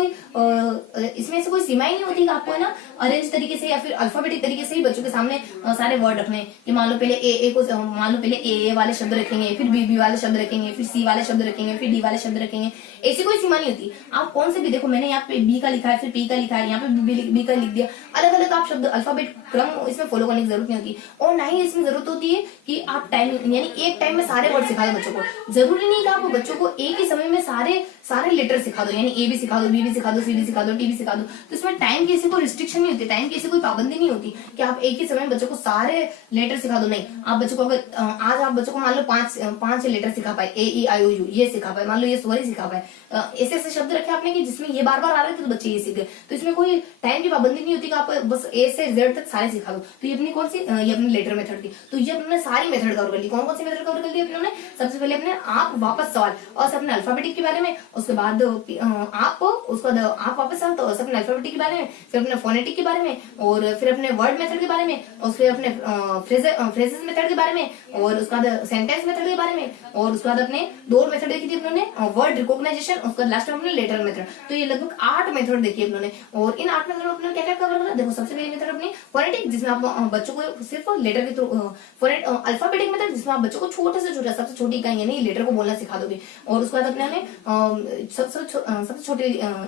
कोई सीमाएं नहीं होती कि आपको है ना अरेंज तरीके से या फिर अल्फाबेटिक तरीके से ही बच्चों के सामने सारे वर्ड रखने हैं कि मान लो पहले ए वाले शब्द रखेंगे, फिर बी वाले शब्द रखेंगे, फिर सी वाले शब्द रखेंगे, फिर डी वाले शब्द रखेंगे। ऐसी कोई सीमा नहीं होती। आप कौन से भी देखो, मैंने यहाँ पे बी का लिखा है, फिर पी का लिखा है, यहाँ पे बी का लिख दिया, अलग अलग आप शब्द अल्फाबेट क्रम इसमें फॉलो करने की जरूरत नहीं होती। और ना ही इसमें जरूरत होती है कि आप टाइम यानी एक टाइम में सारे वर्ड सिखा दो बच्चों को। जरूरी नहीं कि आप बच्चों को एक ही समय में सारे लेटर सिखा दो, यानी ए भी सिखा दो, बी भी सिखा दो, सी भी सिखा दो, टी भी सिखा दो। तो इसमें टाइम की ऐसी कोई रिस्ट्रिक्शन नहीं होती, टाइम की ऐसी कोई पाबंदी नहीं होती कि आप एक ही समय में बच्चों को सारे लेटर सिखा दो। नहीं, आप बच्चों को अगर आज आप बच्चों को मान लो पांच लेटर सिखा पाए, ए ई आई ओ यू ये सिखा पाए, मान लो ये सॉरी सिखा पाए, ऐसे ऐसे शब्द रखे आपने कि जिसमें ये बार बार आ रहे थे तो बच्चे ये सीख गए। तो इसमें कोई टाइम की पाबंदी नहीं होती कि आप बस ए से जेड तक सारे सिखा दो। तो ये अपनी कौन सी, ये अपनी लेटर मेथड थी। तो ये अपने सारी मेथड कवर कर ली। कौन कौन सी मेथड कवर कर ली अपने? सबसे पहले अपने आप वापस सवाल, और अपने अल्फाबेटिक के बारे में, उसके बाद आप वापस सवाल, तो अपने अल्फाबेटिक के बारे में, फिर अपने फोनेटिक के बारे में, और फिर अपने वर्ड मेथड के बारे में, और फिर अपने फ्रेजेस मेथड के बारे में, और उसके बाद सेंटेंस मेथड के बारे में, और उसके बाद अपने दो मेथड देखी थी उन्होंने, वर्ड रिकॉग्नाइजेशन, उसके लास्ट में अपने लेटर मेथड। तो ये लगभग 8 मेथड देखी उन्होंने। और इन 8 मेथड में अपने क्या क्या कवर करा? देखो सबसे पहले मेथड अपनी फोनेटिक, जिसमें आप बच्चों को सिर्फ लेटर के थ्रू, अल्फाबेटिक मेथड जिसमें आप बच्चों को छोटे से छोटा सबसे छोटी इकाई यानी लेटर को बोलना सिखा दोगे, और उसके बाद अपने सबसे छोटी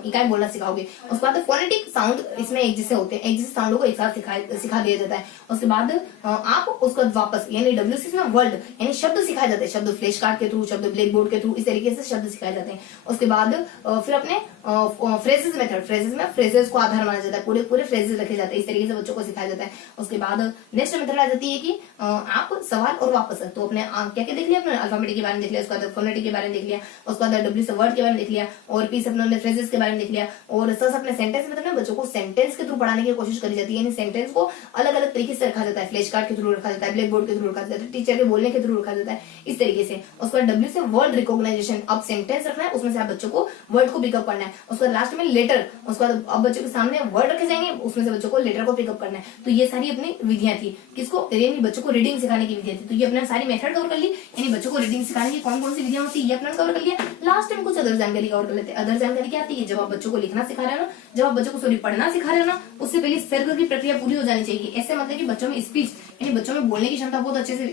इकाई बोलना सिखाओगे। उसके बाद फोनेटिक साउंड, इसमें एक जैसे होते हैं, एक जैसे साउंडों को एक साथ सिखा दिया जाता है। उसके बाद आप उसको वापस यानी WCS में वर्ड यानी शब्द सिखाए जाते हैं, शब्द फ्लैश कार्ड के थ्रू, शब्द ब्लैक बोर्ड के थ्रू, इस तरीके से शब्द सिखाए जाते हैं। उसके बाद फिर अपने फ्रेजेस मेथड, फ्रेजेस में फ्रेजेस को आधार माना जाता है, पूरे पूरे फ्रेजेस रखे जाते हैं, इस तरीके से बच्चों को सिखाया जाता है। उसके बाद नेक्स्ट मेथड आ जाती है कि आप सवाल और वापस, तो अपने क्या क्या देख लिया अपने अल्फाबेटिक के बारे में देख लिया, उसके बाद फोनेटिक के बारे में देख लिया, उसके बाद W से वर्ड के बारे में देख लिया, और पी से अपने फ्रेजेस के बारे में देख लिया, और सस अपने सेंटेंस में तो बच्चों को सेंटेंस के थ्रू पढ़ाने की कोशिश करी जाती है, यानी सेंटेंस को अलग अलग तरीके से रखा जाता है, फ्लैश कार्ड के थ्रू रखा जाता है, ब्लैक बोर्ड के थ्रू रखा जाता है, टीचर के बोलने के थ्रू रखा जाता है, इस तरीके से। उसके बाद W से वर्ड रिकॉग्नाइजेशन, अब सेंटेंस रखना है, उसमें से आप बच्चों को वर्ड को पिकअप करना है। उसके बाद लास्ट में लेटर, उसके बाद अब बच्चों के सामने वर्ड रखे जाएंगे, उसमें से बच्चों को लेटर को पिकअप करना है। तो ये सारी अपनी विधियां थी, किसको, यानी बच्चों को रीडिंग सिखाने की विधियां थी। तो ये अपने सारी मेथड कवर कर ली, यानी बच्चों को रीडिंग सिखाने की कौन कौन सी विधियां होती है ये अपने कवर कर लिया। लास्ट में कुछ अदर जानकारी कवर कर लेते हैं। अदर जानकारी क्या आती है? जब आप बच्चों को लिखना सिखा रहे हो ना, जब आप बच्चों को सॉरी पढ़ना सिखा रहे हो ना, उससे पहले सर्ग की प्रक्रिया पूरी हो जानी चाहिए। ऐसे मतलब कि बच्चों में स्पीच यानी बच्चों में बोलने की क्षमता बहुत अच्छे से,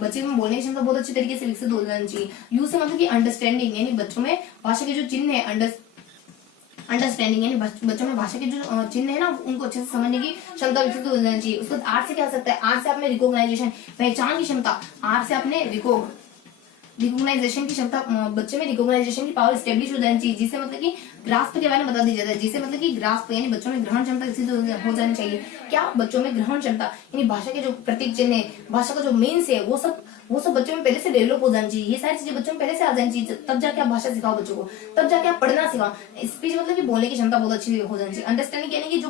बच्चे में बोलने की क्षमता बहुत अच्छे तरीके से विकसित हो जानी चाहिए। यू से मतलब कि अंडरस्टैंडिंग, यानी बच्चों में भाषा के जो चिन्ह है, अंडरस्टैंडिंग यानी बच्चों में भाषा के जो चिन्ह है ना, उनको अच्छे से समझने की क्षमता विकसित हो जानी चाहिए। उसके बाद आर से क्या हो सकता है? आर से आपने रिकॉग्नाइजेशन, पहचान की क्षमता, आर से आपने रिकॉग्नाइजेशन की क्षमता, बच्चे में रिकॉग्नाइजेशन की पावर स्टेब्लिश हो जानी चाहिए, जिससे मतलब कि ग्रास्प के बारे में बता दिया जाता है, जिससे मतलब कि ग्रास्प यानी बच्चों में ग्रहण क्षमता विकसित हो जानी चाहिए। क्या? बच्चों में ग्रहण क्षमता यानी भाषा के जो प्रतीक चिन्ह है, भाषा का जो मीन्स है, वो सब बच्चों में पहले से डेवलप हो जानी चाहिए। ये सारी चीजें बच्चों में पहले से आ जानी चाहिए, तब जाके आप भाषा सिखाओ बच्चों को, तब जाके आप पढ़ना सिखाओ। स्पीच मतलब कि बोलने की क्षमता बहुत अच्छी हो जानी चाहिए। अंडरस्टैंडिंग यानी कि जो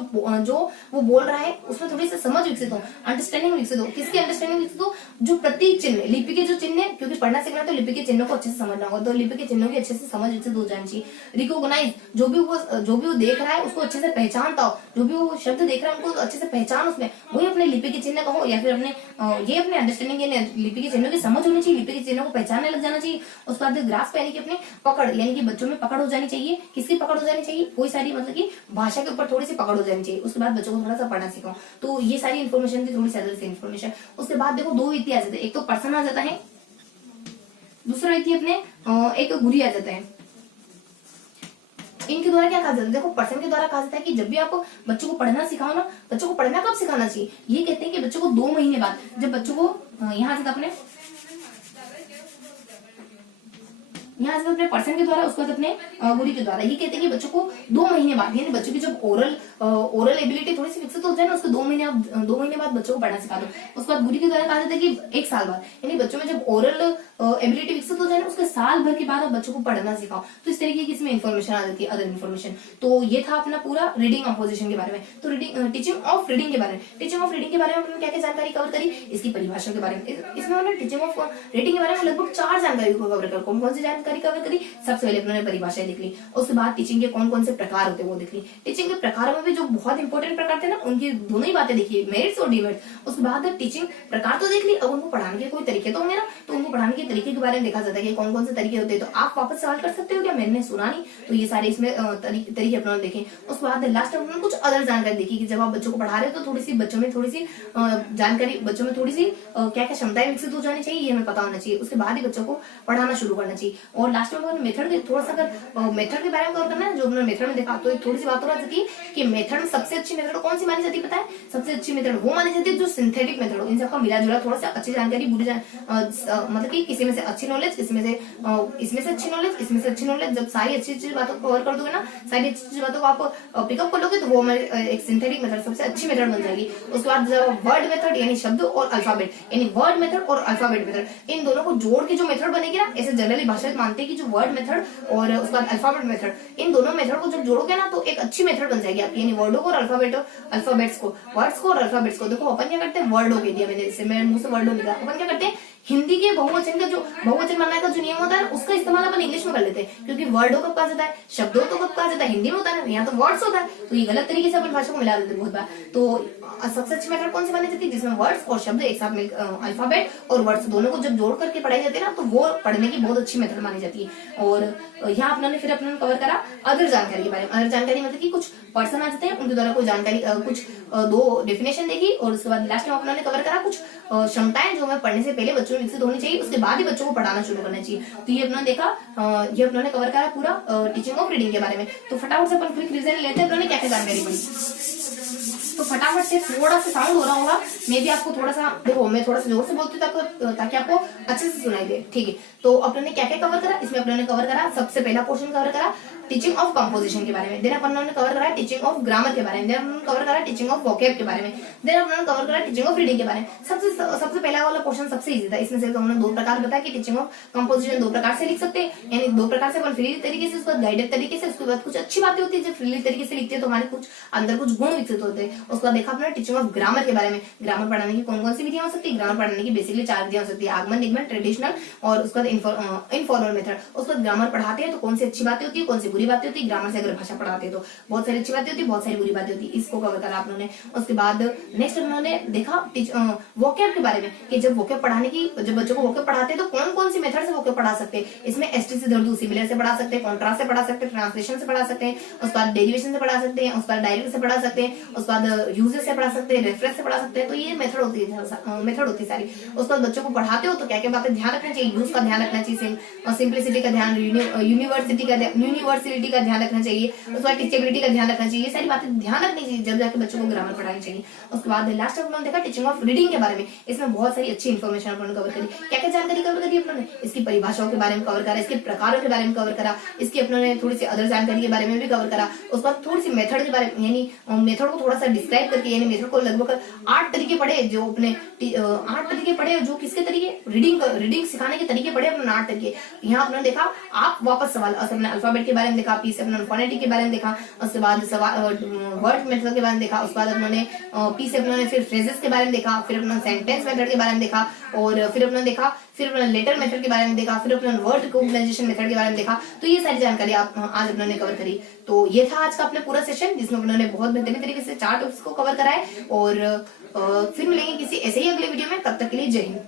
वो बोल रहा है उसमें थोड़ी सी समझ विकसित हो, अंडरस्टैंडिंग विकसित हो। किसकी अंडरस्टैंडिंग विकसित हो? जो प्रतीक चिन्ह, लिपि के जो चिन्ह है, क्योंकि पढ़ना सीखना तो लिपि के चिन्हों को अच्छे से समझना होगा, तो लिपि के चिन्हों की अच्छे से समझ विकसित हो जानी चाहिए। रिकॉग्नाइज, जो भी वो देख रहा है उसको अच्छे से पहचानता हो, जो भी वो शब्द देख रहा है उनको अच्छे से पहचान, उसमें वही अपने लिपि के चिन्ह का हो, या फिर अपने अंडरस्टैंडिंग यानी लिपि के चिन्हों की समझ होनी चाहिए, लिपि के चिन्हों को पहचानने लग जाना चाहिए। उसके बाद ग्रास्प यानी कि अपनी पकड़, यानी कि बच्चों में पकड़ हो जानी चाहिए। किसकी पकड़ हो जानी चाहिए? कोई सारी मतलब कि भाषा के ऊपर थोड़ी सी पकड़ हो जानी चाहिए। उसके बाद बच्चों को थोड़ा सा पढ़ना सिखाओ। तो ये सारी इन्फॉर्मेशन थी, थोड़ी सी अदर सी इन्फॉर्मेशन। उसके बाद देखो दो व्यक्ति आ जाते हैं, एक तो पर्सन आ जाता है, दूसरा व्यक्ति अपने एक गुरी आ जाता है। इनके द्वारा क्या कहा जाता है? देखो पर्सन के द्वारा कहा जाता है कि जब भी आप बच्चों को पढ़ना सिखाओ ना, बच्चों को पढ़ना कब सिखाना चाहिए? ये कहते हैं कि बच्चों को 2 महीने बाद, जब बच्चों को यहाँ से अपने पर्सन के द्वारा, उसके बाद अपने गुरी के द्वारा, ये कहते हैं कि बच्चों को 2 महीने बाद, यानी बच्चों की जब ओरल एबिलिटी थोड़ी सी विकसित हो जाए ना, उसके 2 महीने बाद बच्चों को पढ़ना सिखा दो। उसके बाद गुरी के द्वारा कहा जाता है कि 1 साल बाद, यानी बच्चों में जब ओरल एबिलिटी विकसित हो जाए ना, उसके साल भर के बाद आप बच्चों को पढ़ना सिखाओ। तो इस तरीके की इसमें इन्फॉर्मेशन आ जाती है, अदर इन्फॉर्मेशन। तो ये था अपना पूरा रीडिंग कंपोजिशन के बारे में। तो टीचिंग ऑफ रीडिंग के बारे में, टीचिंग ऑफ रीडिंग के बारे में क्या क्या जानकारी कवर करी? इसकी परिभाषा के बारे में, इसमें हमने टीचिंग ऑफ रीडिंग के बारे में लगभग 4 जानकारी को कवर कर। कौन कौन सी जानकारी कवर करी। सबसे पहले अपने परिभाषाएं देख ली, उसके बाद टीचिंग के कौन कौन से प्रकार होते हैं वो देख ली। टीचिंग के प्रकारों में भी जो बहुत इंपॉर्टेंट प्रकार थे ना, उनकी दोनों ही बातें देखिए, मेरिट्स और डिमेरिट्स। उसके बाद टीचिंग प्रकार तो देख ली, अब उनको पढ़ाने के कोई तरीके तो होंगे ना, तो उनको पढ़ाने के तरीके के बारे में देखा जाता है कि कौन कौन से तरीके होते हैं। तो आप वापस सवाल कर सकते हो क्या, मैंने सुना नहीं, तो ये सारे इसमें तरीके अपने देखें। उसके बाद लास्ट में कुछ अदर जानकारी देखी कि जब आप बच्चों को पढ़ा रहे हो तो थोड़ी सी बच्चों में थोड़ी सी जानकारी, बच्चों में थोड़ी सी क्या क्या क्षमताएं विकसित हो जानी चाहिए, ये हमें पता होना चाहिए। उसके बाद ही बच्चों को पढ़ाना शुरू करना चाहिए। और लास्ट में मेथड के थोड़ा सा अगर मेथड के बारे में कवर करना है, जो हमने मेथड में देखा, तो एक थोड़ी सी बात हो जाती है कि मेथड में सबसे अच्छी मेथड कौन सी मानी जाती है, पता है? सबसे अच्छी मेथड वो मानी जाती है जो सिंथेटिक मेथड हो, इनसे आपका मिला जुला थोड़ा सा अच्छी जानकारी, बुरी मतलब कि किसी में से अच्छी नॉलेज, किसी में से इसमें से अच्छी नॉलेज, इसमें से अच्छी नॉलेज, जब सारी अच्छी अच्छी बातों को कवर कर दोगे ना, सारी अच्छी अच्छी बातों को आप पिकअप कर लोगे, तो वो एक सिंथेटिक मेथड सबसे अच्छी मेथड बन जाएगी। उसके बाद जब वर्ड मेथड यानी शब्द और अल्फाबेट, यानी वर्ड मेथड और अल्फाबेट मेथड, इन दोनों को जोड़ के जो मेथड बनेगी ना, ऐसे जनरली भाषा मानते हैं कि जो वर्ड मेथड और उसके बाद अल्फाबेट मेथड, इन दोनों मेथड को जब जोड़ोगे ना तो एक अच्छी मेथड बन जाएगी आपकी, यानी वर्डों को और अल्फाबेट्स को, वर्ड्स को और अल्फाबेट्स को। देखो अपन क्या करते हैं, वर्डो कह दिया मैंने, इससे मेरे मुंह से वर्डो निकला। अपन क्या करते हैं, हिंदी के बहुवचन का जो बहुवचन बनाने का जो नियम होता है उसका इस्तेमाल अपन इंग्लिश में कर लेते हैं, क्योंकि वर्डों कब कहा जाता है, शब्दों तो कब कहा जाता है, हिंदी में होता है ना, यहाँ तो वर्ड्स होता है, तो ये गलत तरीके से अपन भाषा को मिला देते हैं बहुत बार। तो सबसे अच्छी मेथड कौन सी मानी जाती है, जिसमें वर्ड्स और शब्द एक साथ मिल, अल्फाबेट और वर्ड्स दोनों को जब जोड़ करके पढ़ाई जाती है ना, तो वो पढ़ने की बहुत अच्छी मेथड मानी जाती है। और यहाँ अपने फिर अपने कवर करा अदर जानकारी के बारे में। अदर जानकारी मतलब कि कुछ पर्सन आ जाते हैं, उनके द्वारा कोई जानकारी, कुछ दो डेफिनेशन देखी, और उसके बाद लास्ट में अपने कवर करा कुछ क्षमताएं जो हमें पढ़ने से पहले बच्चों में विकसित होनी चाहिए, उसके बाद ही बच्चों को पढ़ाना शुरू करना चाहिए। तो ये अपने देखा, ये अपने कवर करा पूरा टीचिंग ऑफ रीडिंग के बारे में। तो फटाफट से अपन क्विक रिवीजन लेते हैं अपने क्या क्या जानकारी पढ़ी। तो फटाफट से, थोड़ा सा साउंड हो रहा होगा, मे भी आपको थोड़ा सा, देखो मैं थोड़ा सा जोर से बोलती हूँ ताकि आपको अच्छे से सुनाई दे, ठीक है। तो अपने ने क्या क्या कवर करा, इसमें अपने ने कवर करा, सबसे पहला पोर्शन कवर करा टीचिंग ऑफ कंपोजिशन के बारे में, देन अपन ने कवर करा टीचिंग ऑफ ग्रामर के बारे में, देन अपन ने कवर करा टीचिंग ऑफ वोकैब के बारे में, देन अपन ने कवर करा टीचिंग ऑफ रीडिंग के बारे में। सबसे पहला वाला पोर्शन सबसे इजी था, इसमें से हमने दो प्रकार बताया कि टीचिंग ऑफ कंपोजिशन दो प्रकार से लिख सकते हैं, यानी दो प्रकार से अपन फ्रीली तरीके से, उसके बाद गाइडेड तरीके से, उसके बाद कुछ अच्छी बातें होती है जब फ्रीली तरीके से लिखते हैं तो हमारे कुछ अंदर कुछ गुण विकसित होते हैं। उसके बाद देखा अपने टीचिंग ऑफ ग्रामर के बारे में, ग्रामर पढ़ाने की कौन कौन सी विधियां हो सकती है, ग्रामर पढ़ाने की बेसिकली 4 विधियां हो सकती है, आगमन, निगमन, ट्रेडिशनल और उसके बाद इनफॉर्मल मेथड। उसके बाद ग्रामर पढ़ाते हैं तो कौन सी अच्छी बातें होती है, कौन सी बुरी बातें होती है, ग्रामर से अगर भाषा पढ़ाते हैं तो बहुत सारी अच्छी बातें होती है, बहुत सारी बुरी बातें होती है, इसको कवर करा आप लोगों ने। उसके बाद नेक्स्ट उन्होंने देखा वोकैब के बारे में, कि जब वोकैब पढ़ाने की, जब बच्चों को वोकैब पढ़ाते हैं तो कौन कौन सी मेथड से वोकैब पढ़ा सकते हैं। इसमें एसटी से दर्दू, सिमिलर से पढ़ा सकते हैं, कॉन्ट्रास्ट से पढ़ा सकते हैं, ट्रांसलेशन से पढ़ा सकते हैं, उसके बाद डेरिवेशन से पढ़ा सकते हैं, उसके बाद डायरेक्ट से पढ़ा सकते हैं, उसके बाद यूजेस से पढ़ा सकते हैं, रेफरेंस से पढ़ा सकते हैं। तो ये मेथड होती है सारी। उसके बाद बच्चों को पढ़ाते हो तो क्या क्या बातें ध्यान रखना चाहिए, यूज का ध्यान रखना चाहिए, सिंप्लिसिटी का ध्यान, यूनिवर्सिटी का ध्यान रखना चाहिए, उसके बाद टीचेबिलिटी का ध्यान रखना चाहिए, ये सारी बातें ध्यान रखनी चाहिए जब जाके बच्चों को ग्रामर पढ़ानी चाहिए। उसके बाद लास्ट में देखा टीचिंग ऑफ रीडिंग के बारे में, इसमें बहुत सारी अच्छी इन्फॉर्मेशन अपने कवर करी। क्या क्या जानकारी कवर करी अपने, इसकी परिभाषाओं के बारे में कवर करा, इसके प्रकारों के बारे में कवर करा, इसकी अपने थोड़ी सी अदर जानकारी के बारे में भी कवर करा। उसके बाद थोड़ी सी मेथड के बारे में, यानी मेथड को थोड़ा सा डिस्क्राइब करके, यानी मेथड को लगभग 8 तरीके पढ़े, जो अपने 8 तरीके पढ़े, जो किसके तरीके, रीडिंग सिखाने के तरीके पढ़े अपने 8 तरीके। यहाँ अपने देखा, आप वापस सवाल अपने अल्फाबेट के बारे में देखा, पी से अपने फोनेटिक के बारे में देखा, उसके बाद वर्ड मेथड के बारे में देखा, उसके बाद अपने पी से अपने फिर फ्रेजेस के बारे में देखा, फिर अपना सेंटेंस मेथड के बारे में देखा, और फिर अपने देखा, फिर अपना लेटर मेथड के बारे में देखा, फिर अपना वर्ड रिकॉग्नाइजेशन मेथड के बारे में देखा। तो ये सारी जानकारी आप आज अपने कवर करी। तो ये था आज का अपना पूरा सेशन, जिसमें उन्होंने बहुत बेहतरीन तरीके से 4 टॉपिक्स को कवर करा है। और फिर मिलेंगे किसी ऐसे ही अगले वीडियो में, तब तक के लिए जय हिंद।